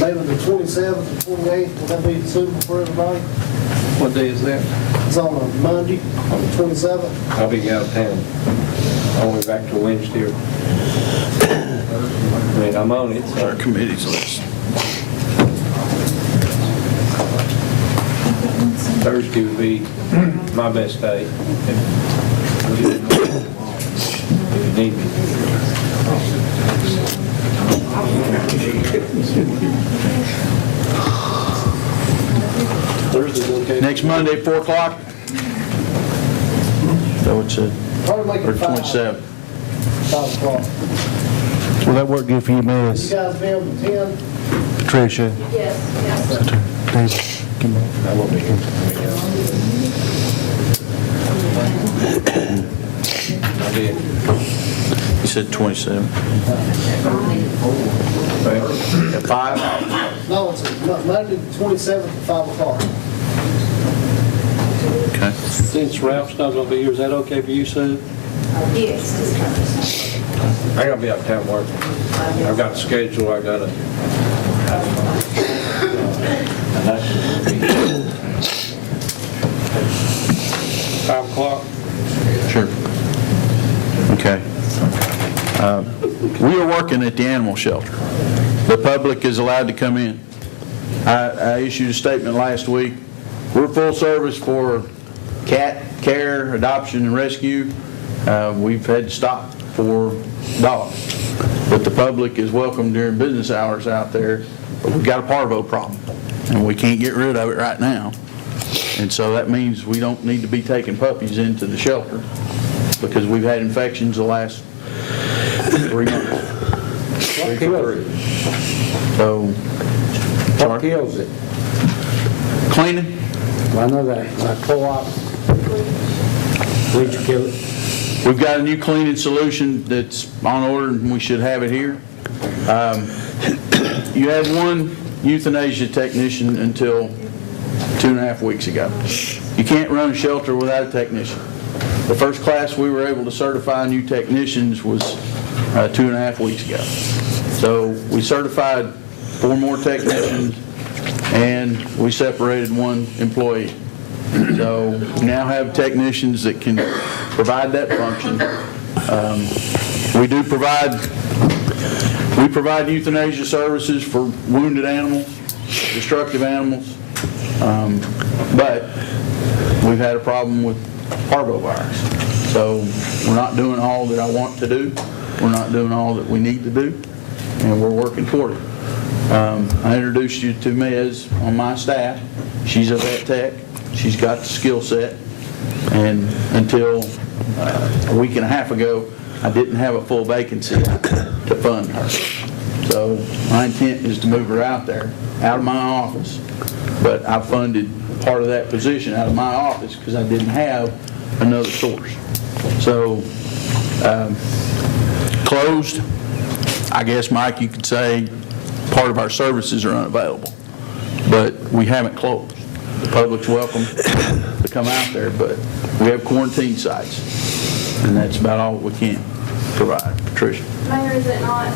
maybe the 27th or 28th. Would that be suitable for everybody? What day is that? It's on a Monday, on the 27th. I'll be out of town. I'll be back to Wednesday. I mean, I'm on it, Our committee's list. Thursday would be my best day. If you need me. Thursday's okay. Next Monday, 4 o'clock? So it's a, Probably make or it 5 27. 5 o'clock. Will that work good for you, You Miss guys be able to attend? Tricia? Yes, David, give me- I won't be here. I did. You said 27. At 5? No, it's Monday, the 27th at 5 o'clock. Okay. Since Ralph's not gonna be here, is that okay for you, Sue? yes. I gotta be out of town working. I've got a schedule, I gotta. And that's 5 o'clock? Sure. Okay. We are working at the animal shelter. The public is allowed to come in. I issued a statement last week. We're full service for cat care, adoption, and rescue. We've had to stop for dogs. But the public is welcome during business hours out there. But we've got a parvo problem, and we can't get rid of it right now. And so that means we don't need to be taking puppies into the shelter because we've had infections the last 3 months. 3 for 3. So, What kills it? cleaning, I know that, like co-op, bleach kill it. we've got a new cleaning solution that's on order, and we should have it here. You had one euthanasia technician until 2.5 weeks ago. You can't run a shelter without a technician. The first class we were able to certify new technicians was 2.5 weeks ago. So we certified 4 more technicians, and we separated 1 employee. So we now have technicians that can provide that function. We provide euthanasia services for wounded animals, destructive animals, but we've had a problem with parvovirus. So we're not doing all that I want to do. We're not doing all that we need to do, and we're working toward it. I introduced you to Miz on my staff. She's a vet tech. She's got the skill set, and until a week and a half ago, I didn't have a full vacancy to fund her. So my intent is to move her out there, out of my office. But I funded part of that position out of my office because I didn't have another source. So closed, I guess, Mike, you could say part of our services are unavailable, but we haven't closed. The public's welcome to come out there, but we have quarantine sites, and that's about all we can provide. Patricia? Mayor, is it not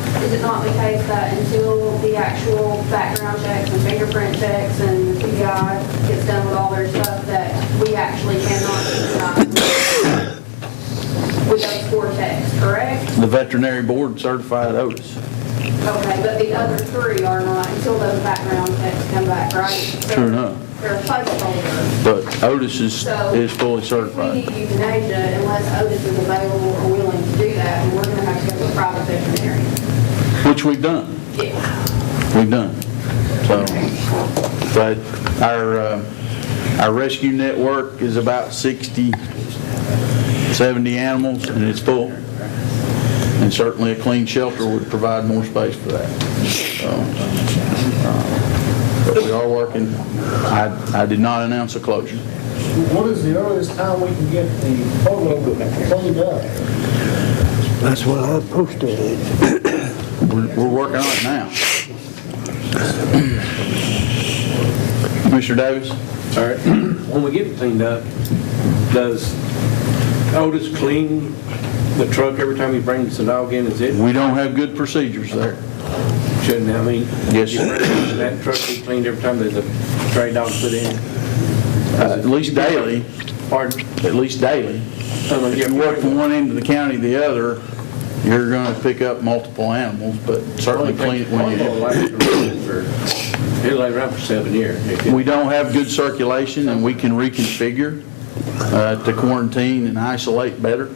the case that until the actual background checks and fingerprint checks and the PI gets done with all their stuff, that we actually cannot utilize with those 4 techs, correct? The veterinary board certified Otis. Okay, but the other 3 are not until those background checks come back, right? So Sure enough. they're a placeholder. But Otis is fully If we certified. need euthanasia, unless Otis is available or willing to do that, then we're going to have to go to a private veterinarian. Which we've done. We've done. So, but our rescue network is about 60, 70 animals, and it's full. And certainly a clean shelter would provide more space for that. So, but we are working. I did not announce a closure. What is the earliest time we can get the photo cleaned up? That's what I posted. We're working on it now. Commissioner Davis? All right. When we get it cleaned up, does Otis clean the truck every time he brings the dog in? Is it? We don't have good procedures there. Shouldn't, I mean? Yes, sir. That truck be cleaned every time there's a stray dog put in? At least daily. Pardon? At least daily. If you work from one end of the county to the other, you're going to pick up multiple animals, but certainly clean it when you It'll lay around for 7 years. We don't have good circulation, and we can reconfigure to quarantine and isolate better.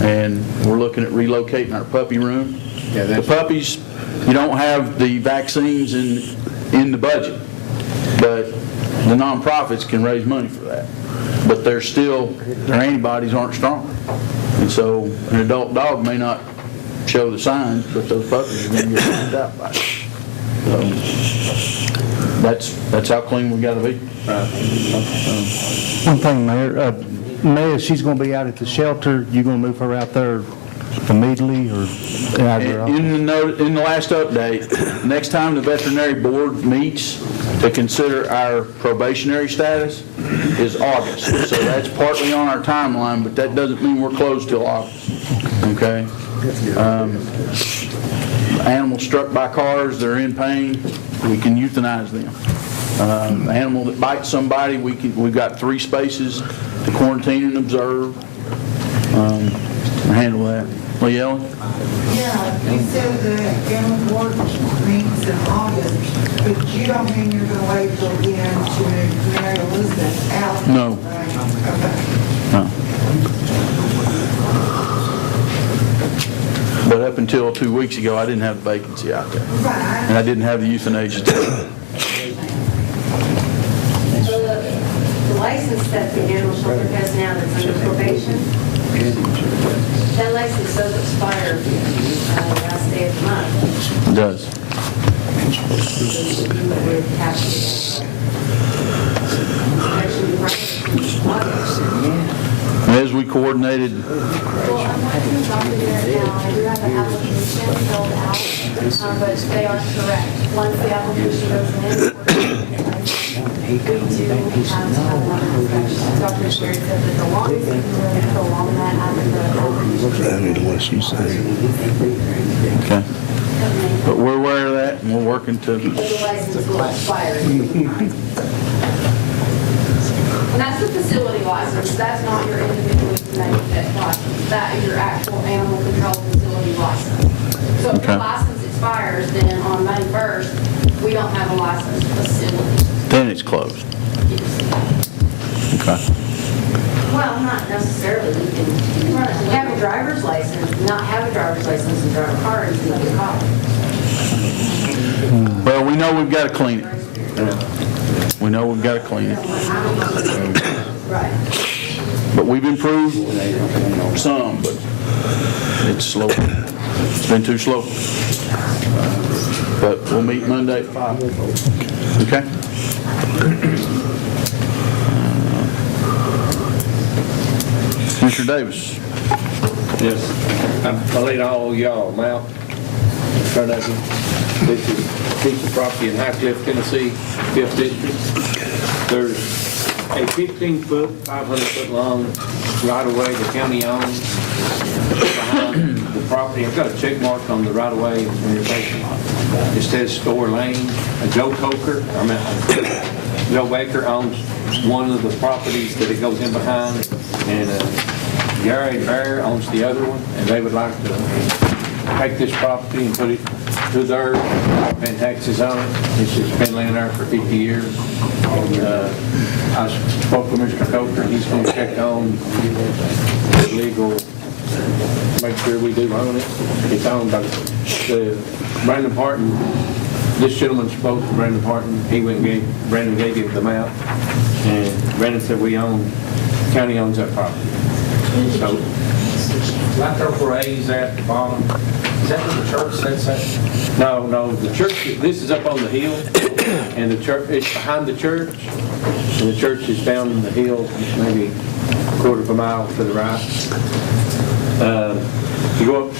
And we're looking at relocating our puppy room. The puppies, you don't have the vaccines in the budget, but the nonprofits can raise money for that. But their antibodies aren't strong. And so an adult dog may not show the signs, but those puppies are going to get knocked out by it. So that's how clean we got to be. One thing, Mayor, Mayor, she's going to be out at the shelter. You going to move her out there immediately, or out there? In the last update, next time the veterinary board meets to consider our probationary status is August. So that's partly on our timeline, but that doesn't mean we're closed till August. Okay? Animals struck by cars, they're in pain, we can euthanize them. Animal that bites somebody, we've got 3 spaces to quarantine and observe. Handle that. Lee Ellen? Yeah, you said the animal board meets in August, but you don't mean you're going to wait till the end to Mary Elizabeth out? No. Right, okay. No. But up until 2 weeks ago, I didn't have the vacancy out there. Right. And I didn't have the euthanasia test. So the license that the animal shelter has now that's under probation, that license does expire last day of the month. It does. As we coordinated. Well, I'm working with Dr. Garrett now. I do have an application filled out, but they are correct. Once the application goes in, we do have to have another inspection. Dr. Garrett said that the longest we can really prolong that after the application. What you say. Okay. But we're aware of that, and we're working to. The license will expire. And that's the facility license. That's not your individual euthanasia license. That is your actual animal control facility license. So if the license expires, then on May 1st, we don't have a licensed facility. Then it's closed. Okay. Well, not necessarily. You can have a driver's license, not have a driver's license and drive a car until you get caught. Well, we know we've got to clean it. We know we've got to clean it. Right. But we've improved some, but it's slow. It's been too slow. But we'll meet Monday at 5. Okay? Mr. Davis. Yes, I laid all y'all out in front of you. This is a piece of property in Highcliffe, Tennessee, 5th District. There's a 15-foot, 500-foot long right-of-way the county owns behind the property. I've got a check mark on the right-of-way on your paper. It says Store Lane. Joe Baker owns one of the properties that it goes in behind, and Gary Bear owns the other one, and they would like to take this property and put it to theirs, paying taxes on it. It's just been laying there for 50 years. I spoke with Mr. Coker, and he's going to check on the legal, make sure we do own it. It's owned by Brandon Parton. This gentleman spoke to Brandon Parton. He went and Brandon gave him the map, and Brandon said the county owns that property. So, right there where A's at the bottom, is that where the church sits at? No, the church, this is up on the hill, and the church, it's behind the church, and the church is down in the hill, maybe a quarter of a mile to the right. You go up,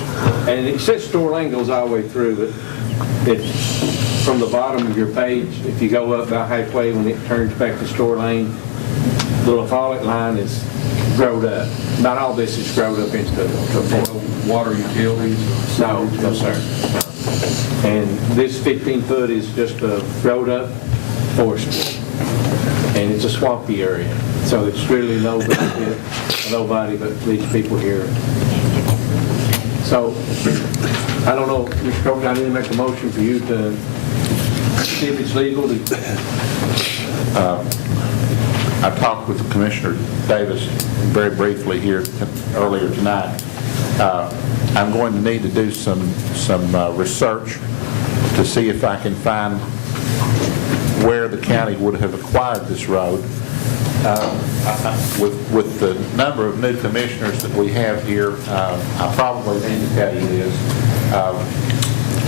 and it says Store Lane goes all the way through, but it's from the bottom of your page, if you go up about halfway when it turns back to Store Lane, the little foliage line is growed up. Not all this is growed up into water utilities. No, sir. No. And this 15-foot is just a growed up forestry. and it's a swampy area. So it's really no benefit to nobody but these people here. So, I don't know, Mr. Copeland, I need to make a motion for you to see if it's legal to... I talked with Commissioner Davis very briefly here earlier tonight. I'm going to need to do some research to see if I can find where the county would have acquired this road. With the number of new commissioners that we have here, I probably need to tell you this.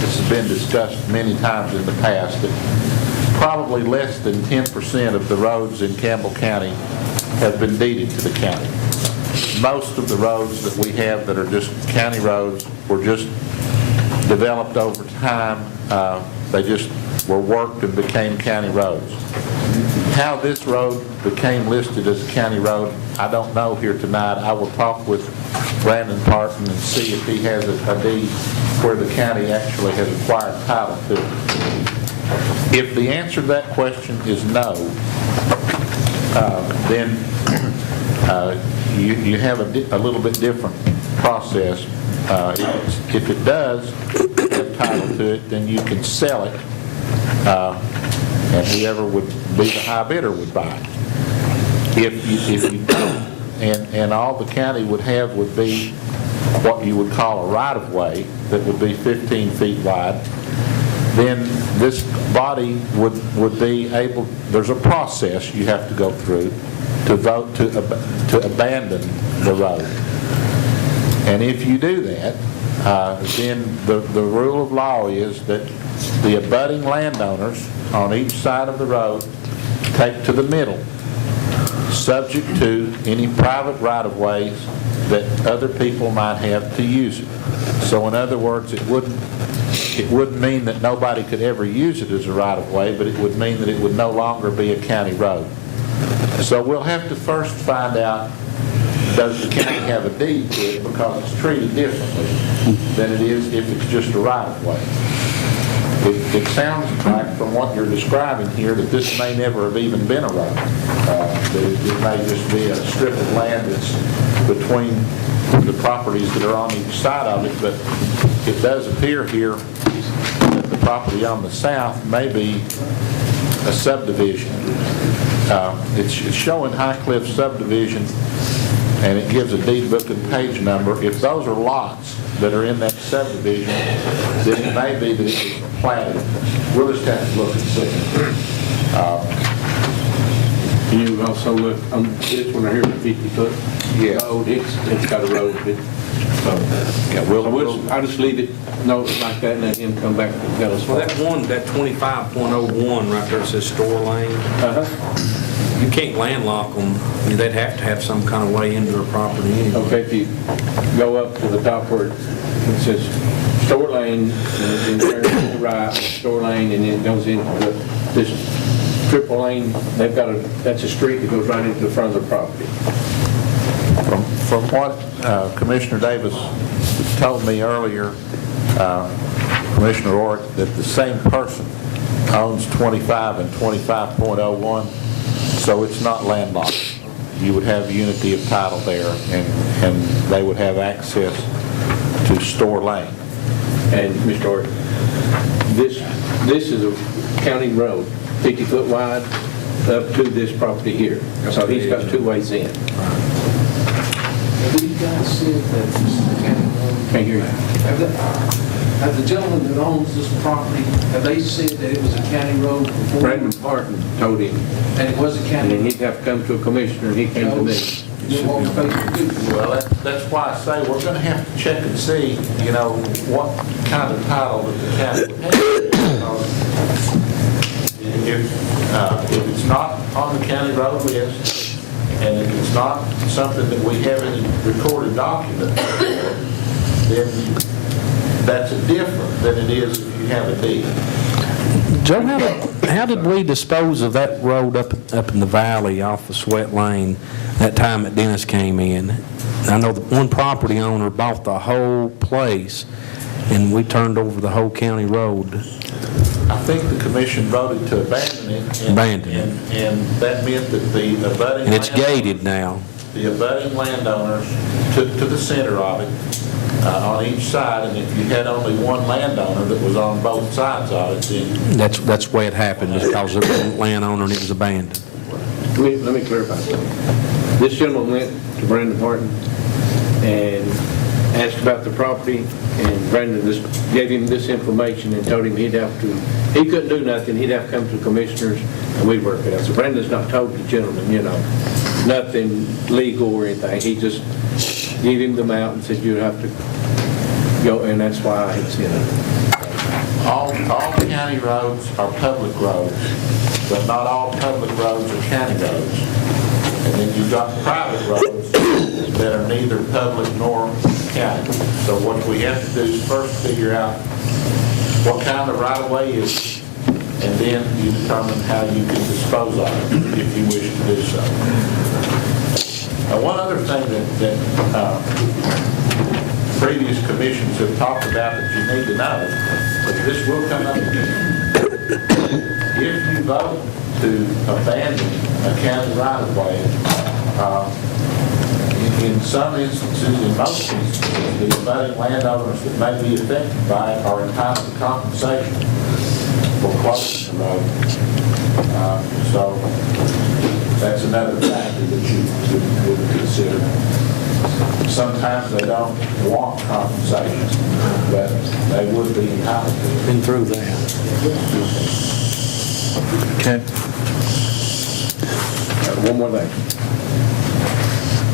This has been discussed many times in the past, that probably less than 10% of the roads in Campbell County have been deeded to the county. Most of the roads that we have that are just county roads were just developed over time. They just were worked and became county roads. How this road became listed as a county road, I don't know here tonight. I will talk with Brandon Parton and see if he has a deed where the county actually has acquired title to it. If the answer to that question is no, then you have a little bit different process. If it does have title to it, then you can sell it, and whoever would be the high bidder would buy it. If you don't, and all the county would have would be what you would call a right-of-way that would be 15 feet wide, then this body would be able, there's a process you have to go through to vote to abandon the road. And if you do that, then the rule of law is that the abutting landowners on each side of the road take to the middle, subject to any private right-of-ways that other people might have to use it. So in other words, it wouldn't mean that nobody could ever use it as a right-of-way, but it would mean that it would no longer be a county road. So we'll have to first find out, does the county have a deed to it, because it's treated differently than it is if it's just a right-of-way. It sounds like, from what you're describing here, that this may never have even been a road. That it may just be a strip of land that's between the properties that are on each side of it, but it does appear here that the property on the south may be a subdivision. It's showing High Cliff subdivision, and it gives a deed book and page number. If those are lots that are in that subdivision, then it may be that it was platted. We'll just have to look and see. You also look on this one right here, 50-foot road. It's got a road. I'll just leave it notes like that and let him come back and tell us. Well, that 25.01 right there says store lane. You can't landlock them. I mean, they'd have to have some kind of way into their property anyway. Okay, if you go up to the top where it says store lane, and then turn to the right, store lane, and then it goes into this triple lane, that's a street that goes right into the front of the property. From what Commissioner Davis told me earlier, Commissioner Orrick, that the same person owns 25 and 25.01, so it's not landlocked. You would have unity of title there, and they would have access to store lane. And Mr. Orrick, this is a county road, 50-foot wide, up to this property here. So he's got two ways in. Have you guys said that this is a county road? Can't hear you. Have the gentleman that owns this property, have they said that it was a county road before? Brandon Parton told him. And it was a county And he'd have to come to a commissioner, and he came to me. Well, that's why I say we're going to have to check and see, what kind of title that the county would have. If it's not on the county road list, and if it's not something that we have in a recorded document, then that's different than it is if you have a deed. Joe, how did we dispose of that road up in the valley off of Sweat Lane that time that Dennis came in? I know that one property owner bought the whole place, and we turned over the whole county road. I think the commission voted to abandon it. Abandon it. And that meant that the abutting. And it's landowners- gated now. The abutting landowners took to the center of it on each side, and if you had only one landowner that was on both sides of it, then That's the way it happened, just because there was a landowner and it was abandoned. Let me clarify something. This gentleman went to Brandon Martin and asked about the property, and Brandon just gave him this information and told him he couldn't do nothing, he'd have to come to the commissioners, and we'd work it out. So Brandon's not told the gentleman, nothing legal or anything. He just gave him the amount and said you'd have to go, and that's why it's in it. all county roads are public roads, but not all public roads are county roads. And then you've got private roads that are neither public nor county. So what we have to do is first figure out what kind of right-of-way is it, and then you determine how you can dispose of it if you wish to do so. Now, one other thing that previous commissions have talked about that you need to know, but this will come up again. If you vote to abandon a county right-of-way, in some instances, in most instances, the abutting landowners that may be affected by it are entitled to compensation for closing the road. So that's another factor that you would consider. Sometimes they don't want compensation, but they would be entitled to. Been through that. Okay. One more thing.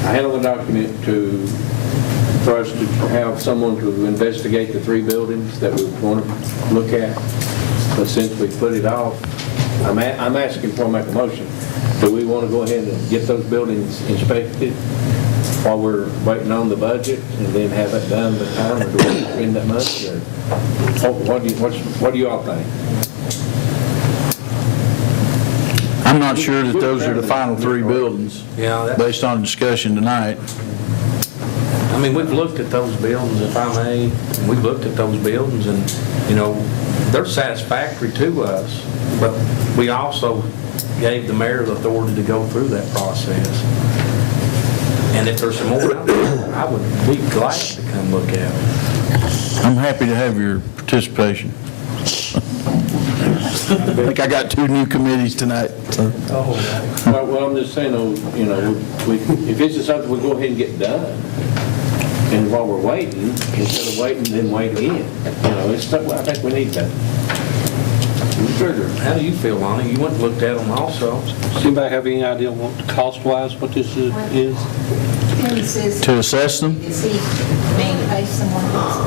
I handled a document for us to have someone to investigate the 3 buildings that we want to look at, but since we put it off, I'm asking for make a motion. Do we want to go ahead and get those buildings inspected while we're waiting on the budget and then have it done by the time, or do we spend that much? Or what do you all think? I'm not sure that those are the final 3 buildings, based on discussion tonight. I mean, we've looked at those buildings, if I may, and we've looked at those buildings, and, they're satisfactory to us, but we also gave the mayor the authority to go through that process. And if there's some more out there, I would be glad to come look at it. I'm happy to have your participation. I think I got 2 new committees tonight. So. Well, I'm just saying, though, if this is something we go ahead and get done, and while we're waiting, instead of waiting, then wait again, it's something I think we need to. How do you feel, Lonnie? You went and looked at them also. Does anybody have any idea what cost-wise what this is? To assess them? Is he being paid someone else?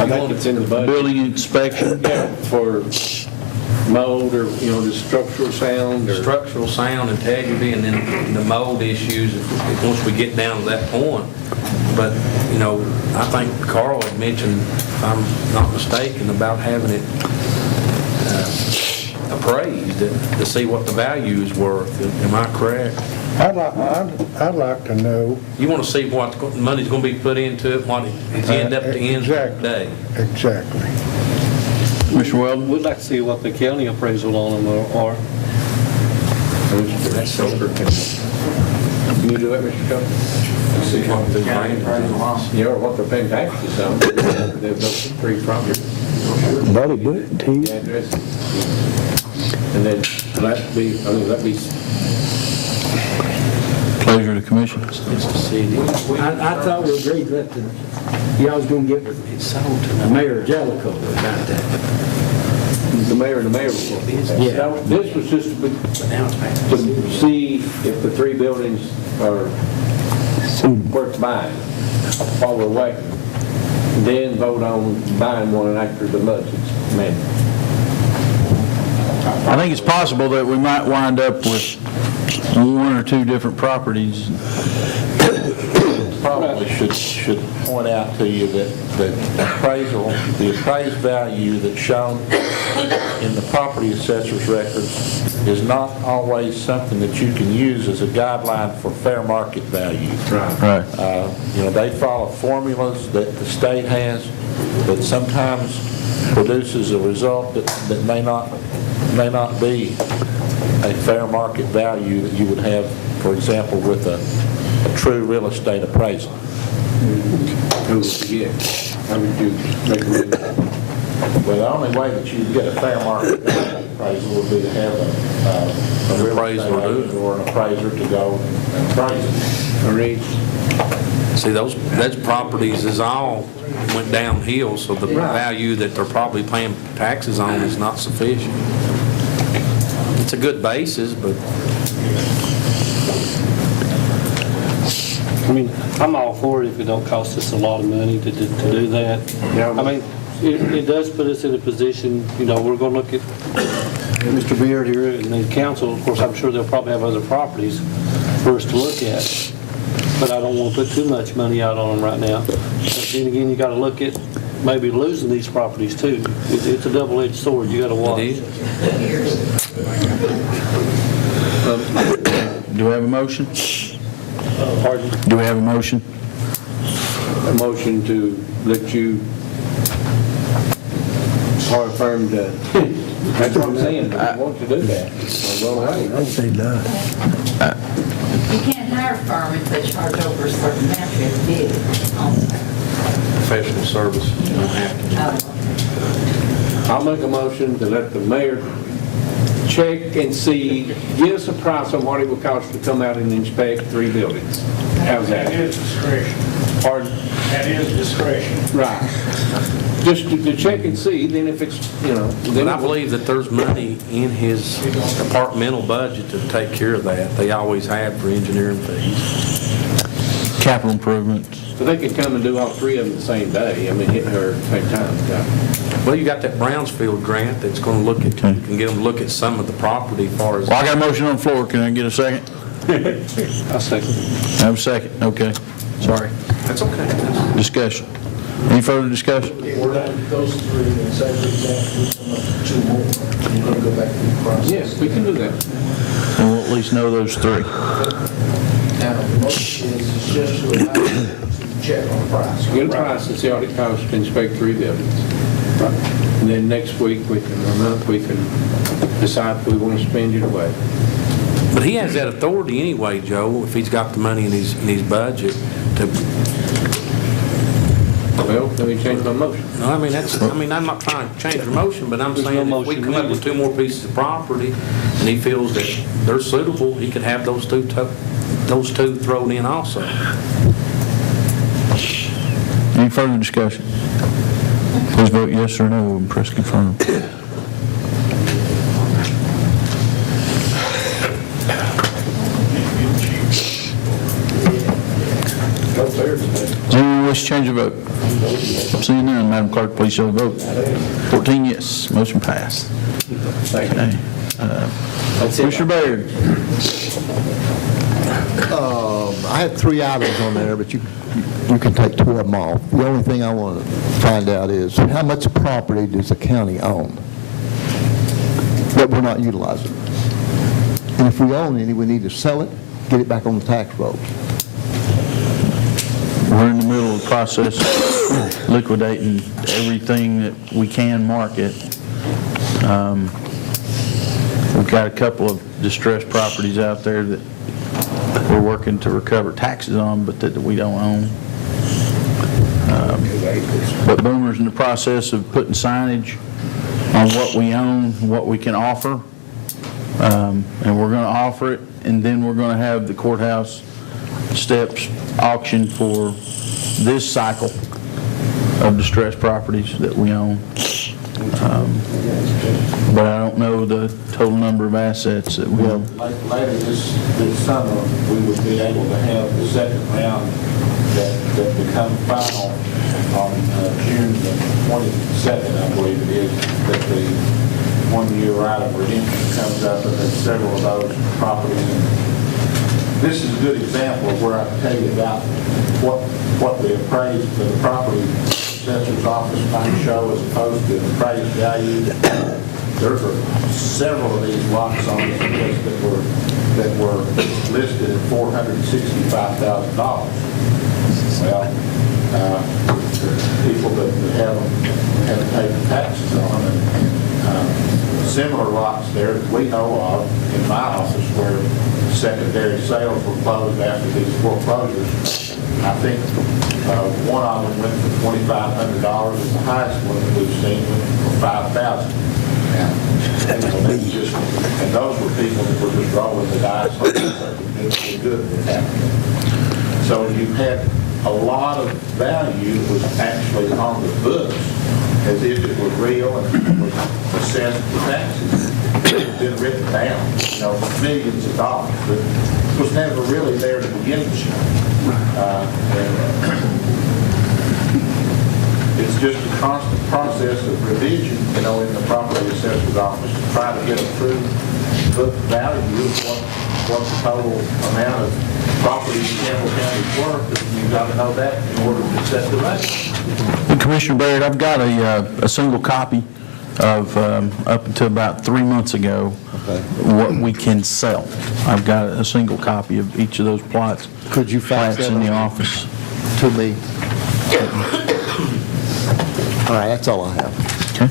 I think it's in the budget. Building inspection? Yeah, for mold or, the structural sound or. Structural sound, integrity, and then the mold issues, once we get down to that point. But, I think Carl had mentioned, if I'm not mistaken, about having it appraised to see what the value is worth. Am I correct? I'd like to know. You want to see what the money's going to be put into it, what it's end up to end of the day. Exactly. Mr. Weldon? We'd like to see what the county appraisal on them are. That's so Can you do that, Mr. Coe? See what the county appraisal is. Yeah, or what they're paying taxes on. They've got 3 properties. Buddy, good, too. The address. And then that'd be Pleasure to commission. I thought we agreed that y'all was going to get the Mayor Jellicoe about that. the mayor and the mayor report. Yeah. This was just to see if the 3 buildings are worth buying while we're waiting. Then vote on buying one after the budget's amended. I think it's possible that we might wind up with 1 or 2 different properties. Probably should point out to you that the appraised value that's shown in the property assessor's records is not always something that you can use as a guideline for fair market value. Right. They follow formulas that the state has that sometimes produces a result that may not be a fair market value that you would have, for example, with a true real estate appraisal. Who would you get? How would you recommend that? Well, the only way that you get a fair market value appraisal would be to have a real estate agent or an appraiser to go and appraise it. See, those properties is all went downhill, so the value that they're probably paying taxes on is not sufficient. It's a good basis, but I mean, I'm all for it if it don't cost us a lot of money to do that. I mean, it does put us in a position, we're going to look at Mr. Beard here and the council. Of course, I'm sure they'll probably have other properties for us to look at, but I don't want to put too much money out on them right now. But then again, you got to look at maybe losing these properties too. It's a double-edged sword. You got to watch. Do we have a motion? Pardon? Do we have a motion? A motion to let you hire a firm to, that's what I'm saying, I want to do that. So go ahead. I'd say no. You can't hire a firm if they charge over a certain amount, you have to bid on that. professional service, you don't have to. I'll make a motion to let the mayor check and see, give us a price on what it would cost to come out and inspect 3 buildings. How's that? That is discretion. Pardon? That is discretion. Right. Just to check and see, then if it's, But I believe that there's money in his departmental budget to take care of that. They always have for engineering fees. Capital improvements. But they could come and do all 3 of them the same day, hitting her at the same time. Well, you got that Brownsfield grant that's going to look at, you can get them to look at some of the property as far as. Well, I got a motion on the floor. Can I get a second? I'll second. I have a second. Okay. Sorry. That's okay. Discussion. Any further discussion? We're not those 3, and say, for example, we come up with 2 more, you're going to go back through the process. Yes, we can do that. And we'll at least know those 3. Now, the motion is just to allow you to check on the price. Get a price and see what it costs to inspect 3 buildings. And then next week, or month, we can decide if we want to spend it away. But he has that authority anyway, Joe, if he's got the money in his budget to. Well, let me change my motion. No, I'm not trying to change your motion, but I'm saying if we come up with 2 more pieces of property and he feels that they're suitable, he could have those two thrown in also. Any further discussion? Please vote yes or no and press confirm. Anyone wish to change your vote? Seeing none, Madam Clerk, please show the vote. 14 yes, motion passed. Okay. Commissioner Baird. I had 3 items on there, but you can take 2 of them off. The only thing I want to find out is how much property does the county own that we're not utilizing? And if we own any, we need to sell it, get it back on the tax roll. We're in the middle of the process of liquidating everything that we can market. We've got a couple of distressed properties out there that we're working to recover taxes on, but that we don't own. But Boomer's in the process of putting signage on what we own, what we can offer. And we're going to offer it, and then we're going to have the courthouse steps auction for this cycle of distressed properties that we own. But I don't know the total number of assets that we have. Later this summer, we would be able to have the second round that becomes final on June the 22nd, I believe it is, that the 1-year right of redemption comes up, and then several of those properties. This is a good example of where I can tell you about what the appraised for the property assessor's office might show as opposed to the appraised value. There are several of these lots on this list that were listed at $465,000. Well, people that have to pay the taxes on, and similar lots there that we know of in my office where secondary sales were closed after these foreclosures. I think one of them went for $2,500, and the highest one that we've seen went for $5,000. And those were people that were just rolling the dice, hoping something good would happen. So you had a lot of value that was actually on the books as if it were real and was assessed for taxes. It had been written down, millions of dollars, but it was never really there to begin with. It's just a constant process of revision, in the property assessor's office to try to get a true book value of what the total amount of property in Campbell County is worth. You've got to know that in order to set the rate. Commissioner Barrett, I've got a single copy of, up until about 3 months ago, what we can sell. I've got a single copy of each of those plots. Could you fax plats that in the over office. to me? All right, that's all I have. Okay.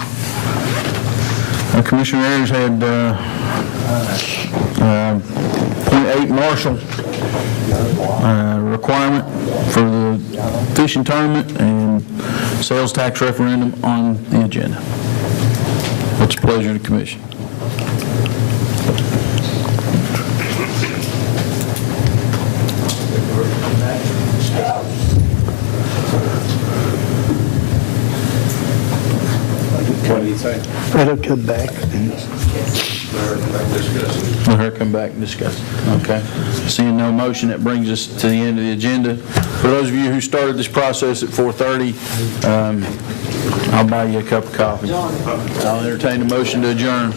Commissioner Ayers had .8 Marshall requirement for the fishing tournament and sales tax referendum on the agenda. What's the pleasure of the commission? What do you think? Let her come back. Let her come back and discuss. Okay. Seeing no motion, that brings us to the end of the agenda. For those of you who started this process at 4:30, I'll buy you a cup of coffee. I'll entertain a motion to adjourn.